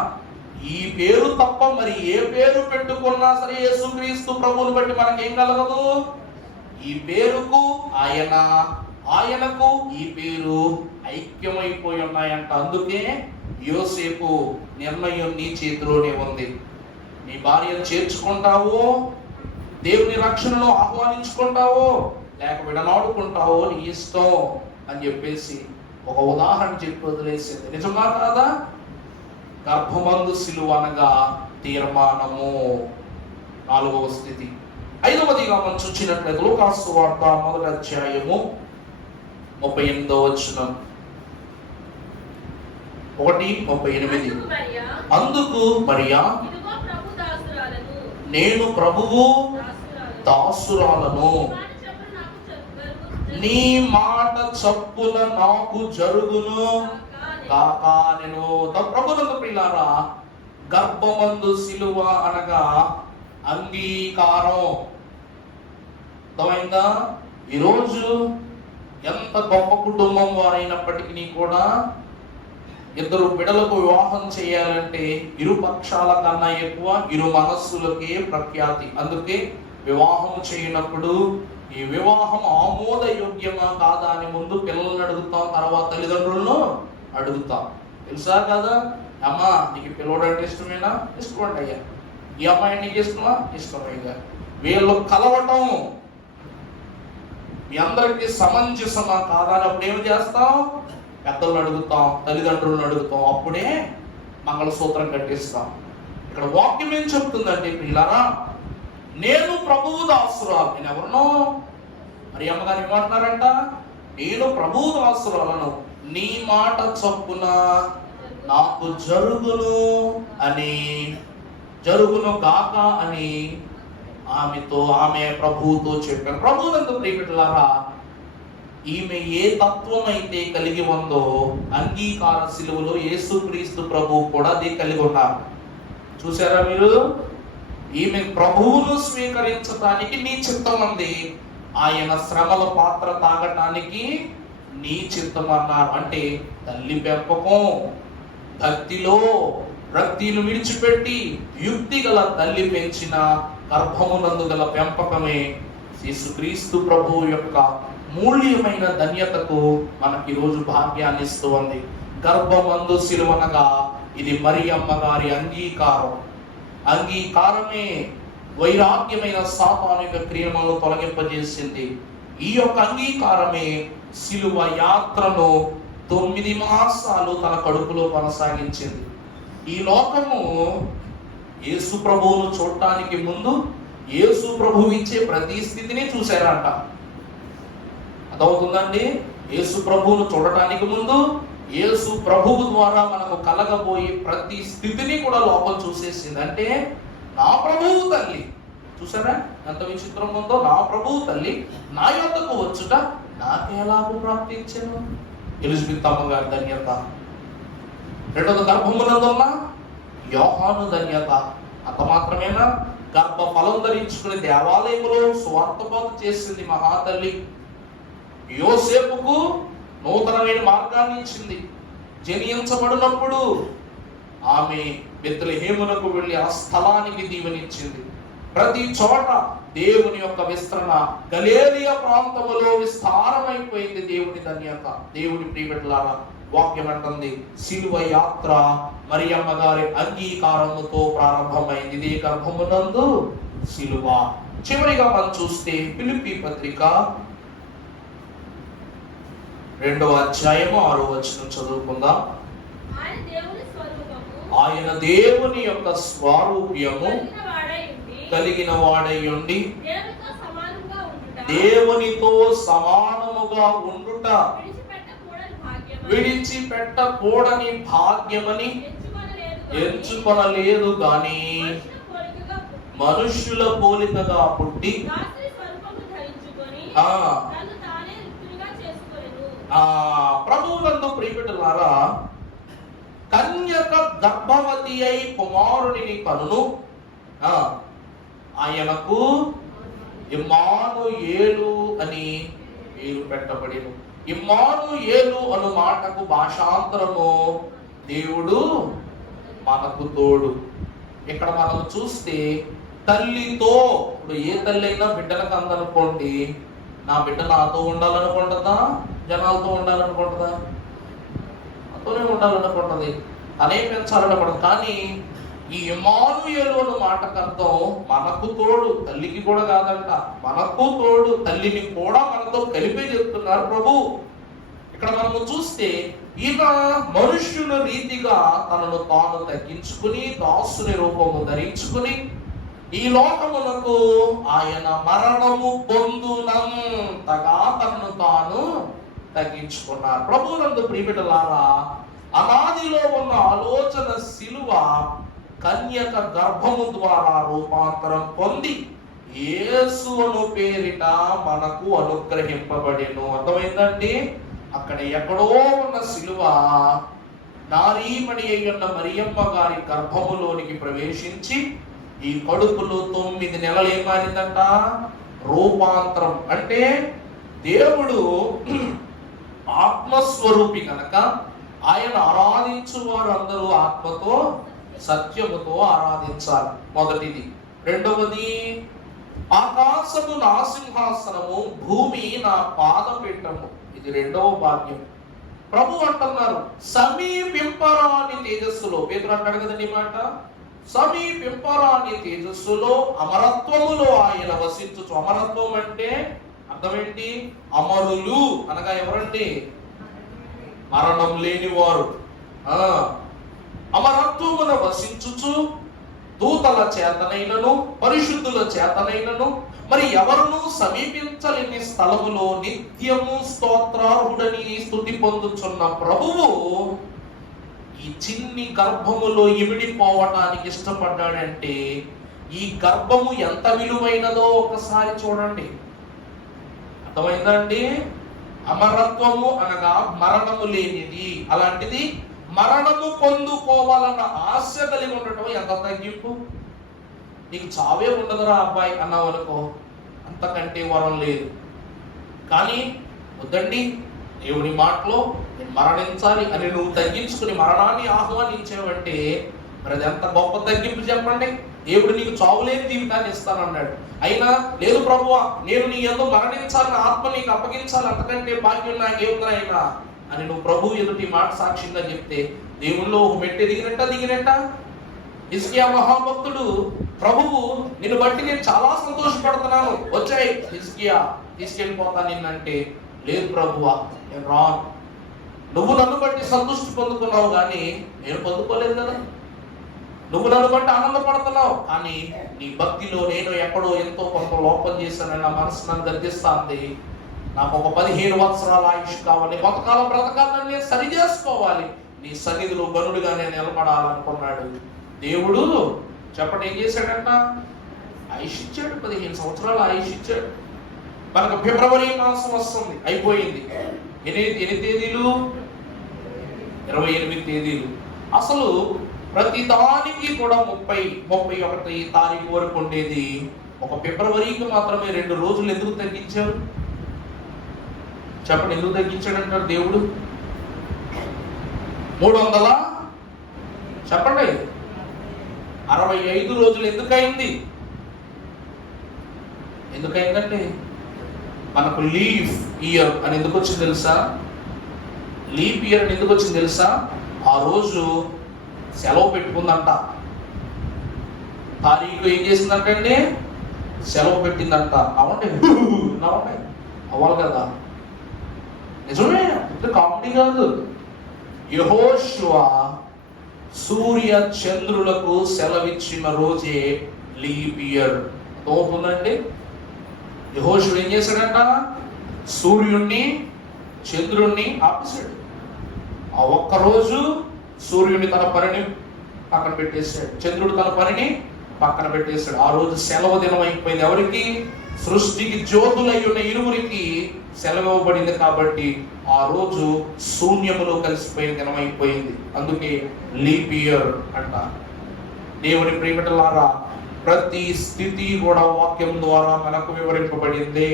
ఈ పేరు తప్ప మరి ఏ పేరు పెట్టుకున్నా సరే యేసుక్రీస్తు ప్రభువుని బట్టి మనకేం కలగదు. ఈ పేరుకు ఆయనకు ఈ పేరు ఐక్యమైపోయి ఉన్నాయంట. అందుకే యోసేపు నిర్ణయం నీ చేతిలోనే ఉంది. నీ భార్యను చేర్చుకుంటావో, దేవుని రక్షణను ఆహ్వానించుకుంటావో, లేక విడనాడుకుంటావో నీ ఇష్టం అని చెప్పేసి ఒక ఉదాహరణ చెప్పి వదిలేసింది. నిజమా కాదా? గర్భమందు సిలువ అనగా తీర్మానము. 4వ స్థితి. 5వదిగా మనం చూసినట్లయితే లూకాసు వార్త 1వ అధ్యాయము 38వ వచనం. 1:38. అందుకు మరియా, నేను ప్రభువు దాసురాలను, నీ మాట చప్పున నాకు జరుగును కాక నేను. ప్రభునందు ప్రియులారా, గర్భమందు సిలువ అనగా అంగీకారం. అర్థమైందా? ఈరోజు ఎంత గొప్ప కుటుంబం వారైనప్పటికీ కూడా ఇద్దరు బిడ్డలకు వివాహం చేయాలంటే ఇరు పక్షాల కన్నా ఎక్కువ ఇరు మనస్సులకే ప్రఖ్యాతి. అందుకే వివాహం చేయనప్పుడు ఈ వివాహం ఆమోదయోగ్యమా కాదా అని ముందు పిల్లల్ని అడుగుతాం, తర్వాత తల్లిదండ్రులను అడుగుతాం. తెలుసా కదా? అమ్మా నీకు పిల్లడు అంటే ఇష్టమేనా? ఇష్టం అయ్యా. ఈ అమ్మాయి నీకు ఇష్టమా? ఇష్టమయ్యా. వీళ్ళు కలవటం మీ అందరికీ సమంజసమా కాదా అని అప్పుడు ఏమి చేస్తాం? పెద్దలను అడుగుతాం, తల్లిదండ్రులను అడుగుతాం, అప్పుడే మంగళసూత్రం కట్టిస్తాం. ఇక్కడ వాక్యం ఏం చెప్తుందంటే ప్రియులారా, నేను ప్రభువు దాసురాలు. నేను ఎవరినో? మరి అమ్మగారు ఏమంటున్నారంట? నేను ప్రభువు దాసురాలను, నీ మాట చొప్పున నాకు జరుగును అని, జరుగును గాక అని ఆమె ప్రభువుతో చెప్పాను. ప్రభువునందు ప్రియమిత్రులారా, ఈమె ఏ తత్వం అయితే కలిగి ఉందో అంగీకార సిలువలో యేసుక్రీస్తు ప్రభువు కూడా అదే కలిగి ఉన్నారు. చూసారా మీరు? ఈమె ప్రభువును స్వీకరించడానికి నీ చిత్తం ఉంది, ఆయన శ్రమల పాత్ర తాగటానికి నీ చిత్తం అన్నారు. అంటే తల్లి పెంపకం, భక్తిలో రక్తిని విడిచిపెట్టి యుక్తి గల తల్లి పెంచిన గర్భమునందు గల పెంపకమే యేసుక్రీస్తు ప్రభువు యొక్క మూల్యమైన ధన్యతకు మనకి ఈరోజు భాగ్యాన్ని ఇస్తూ ఉంది. గర్భమందు సిలువనగా ఇది మరియమ్మ గారి అంగీకారం. అంగీకారమే వైరాగ్యమైన సాతానిక క్రియలను తొలగింపజేసింది. ఈ యొక్క అంగీకారమే సిలువ యాత్రను 9 మాసాలు తన కడుపులో కొనసాగించింది. ఈ లోకము యేసు ప్రభువును చూడటానికి ముందు యేసు ప్రభువు ఇచ్చే ప్రతి స్థితిని చూశారంట. అదవుతుందండి? యేసు ప్రభువును చూడటానికి ముందు యేసు ప్రభువు ద్వారా మనకు కలగబోయే ప్రతి స్థితిని కూడా లోకం చూసేసింది. అంటే నా ప్రభువు తల్లి, చూసారా ఎంత విచిత్రం ఉందో? నా ప్రభువు తల్లి నా యొద్దకు వచ్చుట నాకెలాగూ ప్రాప్తించెను. ఎలిజబెత్ అమ్మగారి ధన్యత. రెండవ గర్భమునందున్న యోహాను ధన్యత. అంత మాత్రమేనా? గర్భ ఫలం ధరించుకుని దేవాలయంలో స్వార్థపాత చేసింది మహాతల్లి. యోసేపుకు నూతనమైన మార్గాన్ని ఇచ్చింది. జనించబడినప్పుడు ఆమె బెత్లెహేమునకు వెళ్ళి ఆ స్థలానికి దీవెనిచ్చింది. ప్రతి చోట దేవుని యొక్క విస్తరణ గలిలయ ప్రాంతములో విస్తారమైపోయింది. దేవుని ధన్యత. దేవుని ప్రియబిడ్డలారా, వాక్యం అంటుంది సిలువ యాత్ర మరియమ్మ గారి అంగీకారముతో ప్రారంభమైంది. ఇదే గర్భమునందు సిలువ. చివరిగా మనం చూస్తే ఫిలిప్పీ పత్రిక 2వ అధ్యాయము 6వ వచనం చదువుకుందాం. ఆయన దేవుని యొక్క స్వరూప్యము కలిగిన వాడై ఉండి దేవునితో సమానముగా ఉండుట విడిచిపెట్టకూడని భాగ్యమని ఎంచుకొనలేదు గాని మనుష్యుల పోలికగా పుట్టి ప్రభువునందు ప్రియబిడ్డలారా, కన్యక గర్భవతి అయి కుమారుని కనును, ఆయనకు ఇమ్మానుయేలు అని పేరు పెట్టబడిను. ఇమ్మానుయేలు అను మాటకు భాషాంతరము దేవుడు మనకు తోడు. ఇక్కడ మనం చూస్తే తల్లితో, ఇప్పుడు ఏ తల్లి అయినా బిడ్డలకు అందనుకోండి, నా బిడ్డ నాతో ఉండాలనుకుంటుందా, జనాలతో ఉండాలనుకుంటుందా? నాతోనే ఉండాలనుకుంటుంది, తనే పెంచాలనుకుంటుంది. కానీ ఈ ఇమ్మానుయేలు అను మాటకు అర్థం మనకు తోడు, తల్లికి కూడా కాదంట, మనకు తోడు, తల్లిని కూడా మనతో కలిపే చెప్తున్నారు ప్రభు. ఇక్కడ మనము చూస్తే ఈయన మనుష్యుల రీతిగా తనను తాను తగ్గించుకుని దాసుని రూపము ధరించుకుని ఈ లోకమునకు ఆయన మరణము పొందునంతగా తనను తాను తగ్గించుకున్నారు. ప్రభువునందు ప్రియబిడ్డలారా, అనాదిలో ఉన్న ఆలోచన శిలువ కన్యక గర్భము ద్వారా రూపాంతరం పొంది యేసు అను పేరిట మనకు అనుగ్రహింపబడెను. అర్థమైందండి? అక్కడ ఎక్కడో ఉన్న శిలువ నారీమణి అయ్యున్న మరియమ్మ గారి గర్భములోనికి ప్రవేశించి ఈ కడుపులో 9 నెలలు ఏమారిందంట? రూపాంతరం. అంటే దేవుడు ఆత్మస్వరూపి కనుక ఆయన ఆరాధించు వారు అందరూ ఆత్మతో సత్యముతో ఆరాధించాలి, మొదటిది. రెండవది, ఆకాశము నా సింహాసనము, భూమి నా పాదపీఠము, ఇది రెండవ భాగ్యం. ప్రభు అంటున్నారు సమీపింపరాని తేజస్సులో, పేతురు అంటాడు కదండి మాట, సమీపింపరాని తేజస్సులో అమరత్వములో ఆయన వసించుచు. అమరత్వం అంటే అర్థం ఏంటి? అమరులు అనగా ఎవరండి? మరణం లేనివారు. అమరత్వమున వసించుచు దూతల చేతనైనను పరిశుద్ధుల చేతనైనను మరి ఎవరును సమీపించలేని స్థలములో నిత్యము స్తోత్రార్హుడని స్తుతి పొందుచున్న ప్రభువు ఈ చిన్ని గర్భములో ఇమిడిపోవటానికి ఇష్టపడ్డాడంటే ఈ గర్భము ఎంత విలువైనదో ఒకసారి చూడండి. అర్థమైందండి? అమరత్వము అనగా మరణము లేనిది. అలాంటిది మరణము పొందుకోవాలన్న ఆశ కలిగి ఉండటం ఎంత తగ్గింపు. నీకు చావే ఉండదురా అబ్బాయి అన్నావు అనుకో, అంతకంటే వరం లేదు. కానీ వద్దండి, దేవుని మాటలో నేను మరణించాలి అని నువ్వు తగ్గించుకుని మరణాన్ని ఆహ్వానించావంటే మరి అది ఎంత గొప్ప తగ్గింపు చెప్పండి. దేవుడు నీకు చావులేని జీవితాన్ని ఇస్తానన్నాడు. అయినా లేదు ప్రభువా, నేను నీ యందు మరణించాలని ఆత్మ నీకు అప్పగించాలి, అంతకంటే భాగ్యం నాకేముందా అయినా అని నువ్వు ప్రభు ఎదుటి మాట సాక్ష్యంగా చెప్తే దేవుల్లో ఒక మెట్టు దిగినట్ట. హిజ్కియా మహాభక్తుడు, ప్రభువు నిన్ను బట్టి నేను చాలా సంతోషపడుతున్నాను, వచ్చాయి హిజ్కియా తీసుకెళ్ళిపోతా నిన్నంటే, లేదు ప్రభువా నేను రాను, నువ్వు నన్ను బట్టి సంతృష్టి పొందుకున్నావు కానీ నేను పొందుకోలేదు కదా. నువ్వు నన్ను బట్టి ఆనందపడుతున్నావు కానీ నీ భక్తిలో నేను ఎక్కడో ఎంతో కొంత లోపం చేశానని నా మనసు నన్ను గర్దిస్తాంది. నాకు ఒక 15 సంవత్సరాల ఆయుష్ కావాలి, కొంతకాలం బ్రతకాలని నేను సరి చేసుకోవాలి, నీ సన్నిధిలో గనుడుగా నేను నిలబడాలనుకున్నాడు. దేవుడు చెప్పండి ఏం చేశాడంట? ఆయుష్ ఇచ్చాడు, 15 సంవత్సరాల ఆయుష్ ఇచ్చాడు. మనకు ఫిబ్రవరి మాసం వస్తుంది, అయిపోయింది. ఎన్ని తేదీలు? 28 తేదీలు. అసలు ప్రతి దానికి కూడా 30-31 తారీఖు వరకు ఉండేది. ఒక ఫిబ్రవరికి మాత్రమే 2 రోజులు ఎందుకు తగ్గించారు చెప్పండి? ఎందుకు తగ్గించాడంటారు దేవుడు? 300 చెప్పండి 65 రోజులు ఎందుకైంది? ఎందుకైందంటే మనకు లీఫ్ ఇయర్ అని ఎందుకు వచ్చింది తెలుసా? లీప్ ఇయర్ అని ఎందుకు వచ్చింది తెలుసా? ఆ రోజు సెలవు పెట్టుకుందంట. తారీఖు ఏం చేసిందంటే సెలవు పెట్టిందంట. అవ్వండి అవ్వాలి కదా, నిజమే, కామెడీ కాదు. యెహోషువ సూర్య చంద్రులకు సెలవిచ్చిన రోజే లీప్ ఇయర్. అవుతుందండి. యెహోషువ ఏం చేశాడంట? సూర్యుణ్ణి చంద్రుణ్ణి ఆపేశాడు. ఆ ఒక్కరోజు సూర్యుని తన పనిని పక్కన పెట్టేశాడు, చంద్రుడు తన పనిని పక్కన పెట్టేశాడు. ఆ రోజు సెలవు దినం అయిపోయింది. ఎవరికి? సృష్టికి జ్యోతులై ఉన్న ఇరువురికి సెలవు ఇవ్వబడింది కాబట్టి ఆ రోజు శూన్యములో కలిసిపోయిన దినం అయిపోయింది. అందుకే లీప్ ఇయర్ అంటారు. దేవుని ప్రియమిటలారా, ప్రతి స్థితి కూడా వాక్యం ద్వారా మనకు వివరింపబడింది.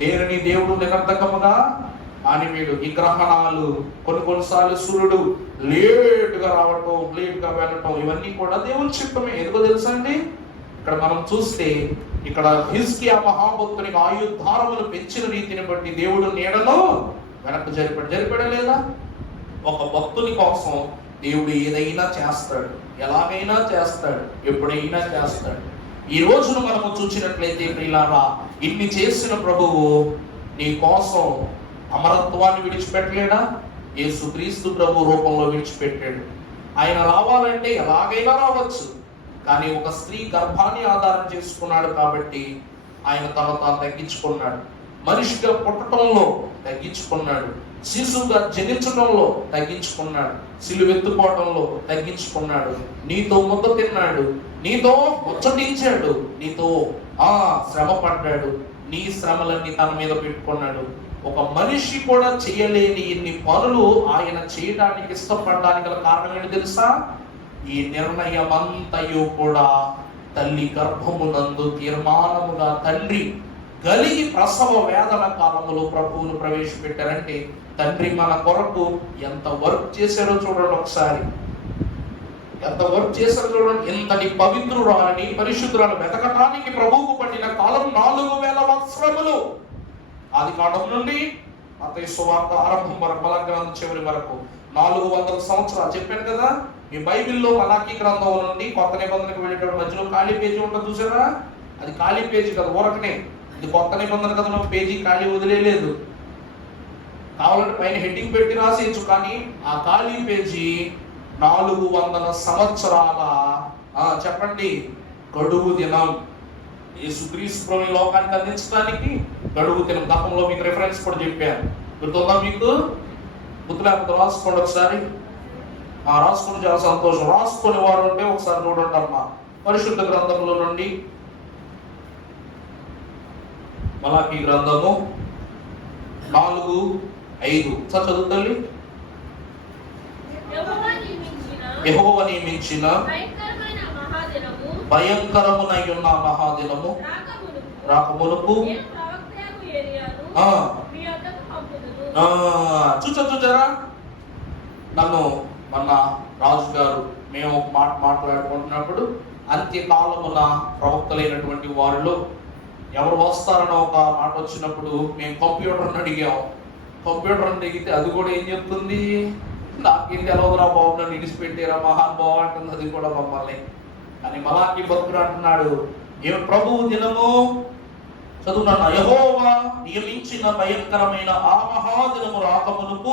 దేనిని దేవుడు నిరర్ధకముగా అనివేడు. ఈ గ్రహణాలు, కొన్నిసార్లు సూర్యుడు లేటుగా రావటం, లేటుగా వెళ్ళటం, ఇవన్నీ కూడా దేవుని చిత్తమే. ఎందుకో తెలుసా అండి? ఇక్కడ మనం చూస్తే ఇక్కడ హిజ్కియా మహాభక్తునికి ఆయుధారములు పెంచిన రీతిని బట్టి దేవుడు నీడలో వెనక్కి జరిపడలేదా? ఒక భక్తుని కోసం దేవుడు ఏదైనా చేస్తాడు, ఎలాగైనా చేస్తాడు, ఎప్పుడైనా చేస్తాడు. ఈ రోజును మనము చూసినట్లయితే ప్రియులారా, ఇన్ని చేసిన ప్రభువు నీ కోసం అమరత్వాన్ని విడిచిపెట్టలేడా? యేసుక్రీస్తు ప్రభు రూపంలో విడిచిపెట్టాడు. ఆయన రావాలంటే ఎలాగైనా రావచ్చు, కానీ ఒక స్త్రీ గర్భాన్ని ఆధారం చేసుకున్నాడు కాబట్టి ఆయన తను తాను తగ్గించుకున్నాడు. మనిషిగా పుట్టడంలో తగ్గించుకున్నాడు, శిశువుగా జనించడంలో తగ్గించుకున్నాడు, సిలువెత్తుకోవడంలో తగ్గించుకున్నాడు, నీతో ముద్ద తిన్నాడు, నీతో ముచ్చటించాడు, నీతో శ్రమ పడ్డాడు, నీ శ్రమలన్నీ తన మీద పెట్టుకున్నాడు. ఒక మనిషి కూడా చేయలేని ఇన్ని పనులు ఆయన చేయడానికి ఇష్టపడడానికి గల కారణం ఏంటి తెలుసా? ఈ నిర్ణయం అంతయు కూడా తల్లి గర్భమునందు తీర్మానముగా తండ్రి కలిగి ప్రసవ వేదన కాలంలో ప్రభువును ప్రవేశపెట్టారంటే తండ్రి మన కొరకు ఎంత వర్క్ చేశారో చూడండి ఒకసారి. ఎంత వర్క్ చేశారో చూడండి. ఇంతటి పవిత్రురాలని పరిశుద్ధురాలు వెతకటానికి ప్రభువుకు పట్టిన కాలం 4000 సంవత్సరములు. ఆది కాండం నుండి మత్తయి సువార్త ఆరంభం వరకు, మలాకి గ్రంథం చివరి వరకు 400 సంవత్సరాలు. చెప్పాను కదా, మీ బైబిల్లో మలాకి గ్రంథం నుండి కొత్త నిబంధనకు వెళ్ళేటప్పుడు మధ్యలో ఖాళీ పేజీ ఉంటుంది చూసారా? అది ఖాళీ పేజీ కదా, ఊరకనే. ఇది కొత్త నిబంధన కదా, పేజీ ఖాళీ వదిలేదు. కావాలంటే పైన హెడ్డింగ్ పెట్టి రాసేయచ్చు, కానీ ఆ ఖాళీ పేజీ 400 సంవత్సరాల చెప్పండి గడువు దినం. యేసుక్రీస్తు ప్రభువుని లోకానికి అందించడానికి గడువు దినం. గతంలో మీకు రిఫరెన్స్ కూడా చెప్పాను, గుర్తుందా మీకు? గుర్తు లేకపోతే రాసుకోండి ఒకసారి. రాసుకుని చాలా సంతోషం. రాసుకునే వారు ఉంటే ఒకసారి చూడండి అమ్మా. పరిశుద్ధ గ్రంథంలో నుండి మలాకి గ్రంథము 4:5 చదువుతల్లి. యెహోవా నియమించిన భయంకరమునై ఉన్న మహాదినము రాకమునుపు చూచారా? నన్ను మన రాజు గారు మేము ఒక మాట మాట్లాడుకుంటున్నప్పుడు అంత్యకాలమున ప్రవక్తలైనటువంటి వారిలో ఎవరు వస్తారన్న ఒక మాట వచ్చినప్పుడు మేము కంప్యూటర్ని అడిగాం. కంప్యూటర్ అడిగితే అది కూడా ఏం చెప్తుంది? నాకేంటి ఎలాగోరా బాబు, నన్ను ఇడిచిపెట్టారా మహానుభావ అంటుంది అది కూడా మమ్మల్ని. కానీ మలాకి భక్తుడు అంటున్నాడు, ఏ ప్రభువు దినము చదువునన్న యెహోవా నియమించిన భయంకరమైన ఆ మహాదినము రాకమునుపు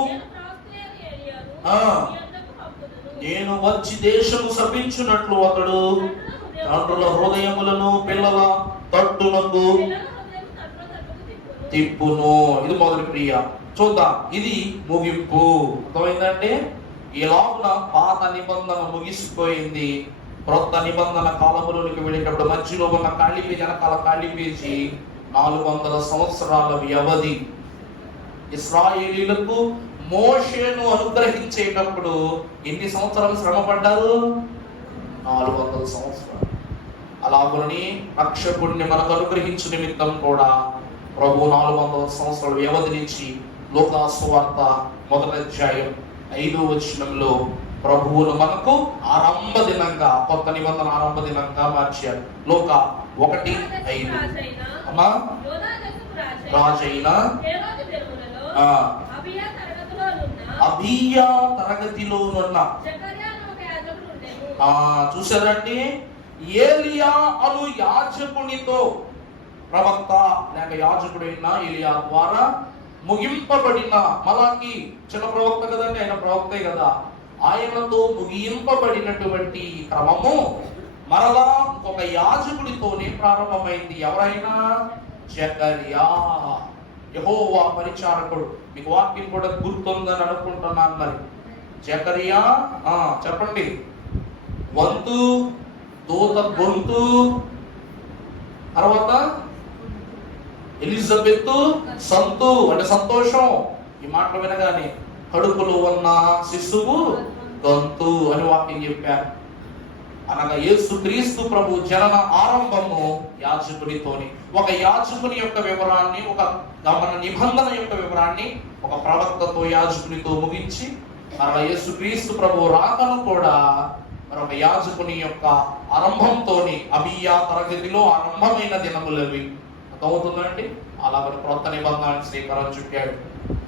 నేను వచ్చి దేశము శపించున్నట్లు అతడు తండ్రుల హృదయములను పిల్లల తట్టునకు తిప్పును. ఇది మొదటి క్రియ. చూద్దాం, ఇది ముగింపు. అర్థమైందంటే ఇలాగున పాత నిబంధన ముగిసిపోయింది. క్రొత్త నిబంధన కాలములోనికి వెళ్ళేటప్పుడు మధ్యలో ఉన్న ఖాళీ పేజీ, వెనకాల ఖాళీ పేజీ 400 సంవత్సరాల వ్యవధి. ఇశ్రాయేలీలకు మోషేను అనుగ్రహించేటప్పుడు ఎన్ని సంవత్సరాలు శ్రమ పడ్డారు? 400 సంవత్సరాలు. అలాగని రక్షకుడిని మనకు అనుగ్రహించు నిమిత్తం కూడా ప్రభు 400 సంవత్సరాల వ్యవధి నుంచి లూకాసు సువార్త 1వ అధ్యాయం 5వ వచనంలో ప్రభువును మనకు ఆరంభ దినంగా, కొత్త నిబంధన ఆరంభ దినంగా మార్చారు. లూకా 1:5. అమ్మా, రాజైన అబీయా తరగతిలోనున్న చూసారండి, ఏలియా అను యాజకునితో ప్రవక్త లేక యాజకుడైన ఏలియా ద్వారా ముగింపబడిన మలాకి చిన్న ప్రవక్త కదండి, ఆయన ప్రవక్తే కదా. ఆయనతో ముగింపబడినటువంటి క్రమము మరలా ఒక యాజకుడితోనే ప్రారంభమైంది. ఎవరైనా? జకర్యా, యెహోవా పరిచారకుడు. మీకు వాక్యం కూడా గుర్తుందని అనుకుంటున్నాను. మరి జకర్యా చెప్పండి. వంతు, దూత గొంతు, తర్వాత ఎలిజబెత్ సంతు అంటే సంతోషం. ఈ మాటలు వినగానే కడుపులో ఉన్న శిశువు గొంతు అని వాక్యం చెప్పారు. అనగా యేసుక్రీస్తు ప్రభు జనన ఆరంభము యాజకుడితోని. ఒక యాజకుని యొక్క వివరాన్ని, ఒక గమన నిబంధన యొక్క వివరాన్ని ఒక ప్రవక్తతో యాజకునితో ముగించి మరొక యేసుక్రీస్తు ప్రభు రాకను కూడా మరొక యాజకుని యొక్క ఆరంభంతోని అబీయా తరగతిలో ఆరంభమైన దినములవి. అర్థమవుతుందండి? అలాగే క్రొత్త నిబంధన శ్రీకారం చుట్టాడు.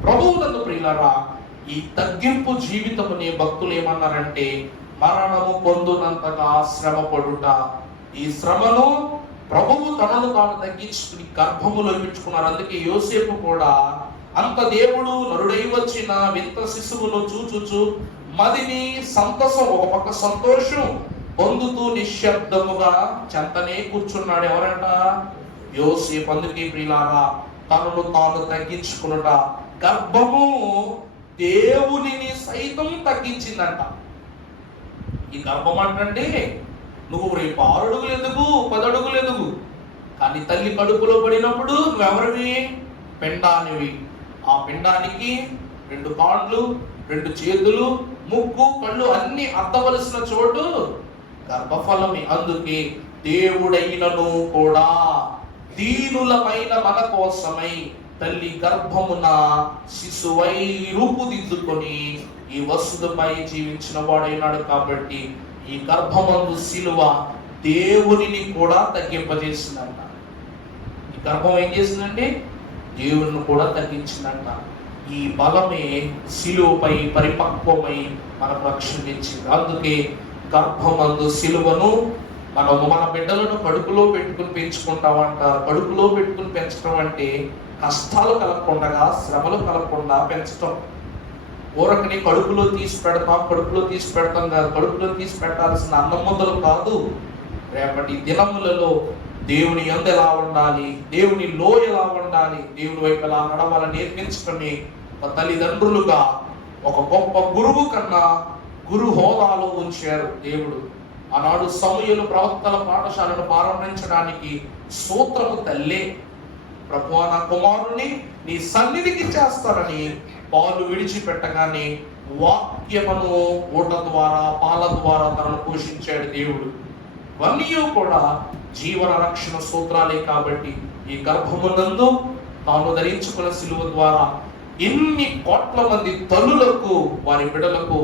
ప్రభువునందు ప్రియులారా, ఈ తగ్గింపు జీవితముని భక్తులు ఏమన్నారంటే మరణము పొందునంతగా శ్రమ పడుట. ఈ శ్రమను ప్రభువు తనను తాను తగ్గించుకుని గర్భములో పెట్టుకున్నారు. అందుకే యోసేపు కూడా అంత దేవుడు నరుడై వచ్చిన వింత శిశువును చూచుచు మదిని సంతసం, ఒక పక్క సంతోషం పొందుతూ నిశ్శబ్దముగా చెంతనే కూర్చున్నాడు. ఎవరంట? యోసేపు. అందుకే ప్రియులారా, తనను తాను తగ్గించుకునుట, గర్భము దేవునిని సైతం తగ్గించిందంట. ఈ గర్భం అంటే నువ్వు రేపు 6 అడుగులు ఎదుగు, 10 అడుగులు ఎదుగు, కానీ తల్లి కడుపులో పడినప్పుడు నువ్వెవరివి? పిండానివి. ఆ పిండానికి 2 కాళ్ళు, 2 చేతులు, ముక్కు, కళ్ళు అన్ని అద్దవలసిన చోటు గర్భఫలమే. అందుకే దేవుడైనను కూడా దీనులమైన మన కోసమై తల్లి గర్భమున శిశువై రూపుదిద్దుకొని ఈ వస్తుపై జీవించిన వాడైనాడు. కాబట్టి ఈ గర్భమందు సిలువ దేవునిని కూడా తగ్గింపజేసిందంట. ఈ గర్భం ఏం చేసిందండి? దేవుని కూడా తగ్గించిందంట. ఈ బలమే సిలువపై పరిపక్వమై మనకు రక్షణ ఇచ్చింది. అందుకే గర్భమందు సిలువను మన బిడ్డలను కడుపులో పెట్టుకుని పెంచుకుంటామంటారు. కడుపులో పెట్టుకుని పెంచడం అంటే కష్టాలు కలగకుండా, శ్రమలు కలగకుండా పెంచడం. ఊరకని కడుపులో తీసి పెడతాం కాదు. కడుపులో తీసి పెట్టాల్సిన అన్నం ముద్దలు కాదు. రేపటి దినములలో దేవుని యందు ఎలా ఉండాలి, దేవునిలో ఎలా ఉండాలి, దేవుని వైపు ఎలా నడవాలని నేర్పించుకొని ఒక తల్లిదండ్రులుగా ఒక గొప్ప గురువు కన్నా గురు హోదాలో ఉంచారు దేవుడు. ఆనాడు సమూయేలు ప్రవక్తల పాఠశాలను ప్రారంభించడానికి సూత్రపు తల్లే, ప్రభువా నా కుమారుని నీ సన్నిధికి చేస్తానని పాలు విడిచిపెట్టగానే వాక్యమును ఊట ద్వారా, పాల ద్వారా తనను పోషించాడు దేవుడు. ఇవన్నీ కూడా జీవన రక్షణ సూత్రాలే. కాబట్టి ఈ గర్భమునందు తాను ధరించుకున్న సిలువ ద్వారా ఎన్ని కోట్ల మంది తల్లులకు, వారి బిడ్డలకు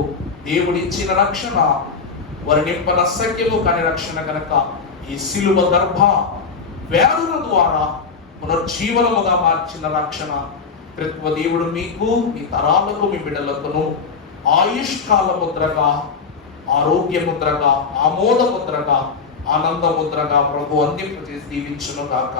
దేవుడిచ్చిన రక్షణ, వారి నింపన సఖ్యము కాని రక్షణ కనుక ఈ సిలువ గర్భ వేరుల ద్వారా పునర్జీవనముగా మార్చిన రక్షణ ప్రతి దేవుడు మీకు, మీ తరాలకు, మీ బిడ్డలకును ఆయుష్కాల ముద్రగా, ఆరోగ్య ముద్రగా, ఆమోద ముద్రగా, ఆనంద ముద్రగా ప్రభు అందింపజేసి దీవించును గాక.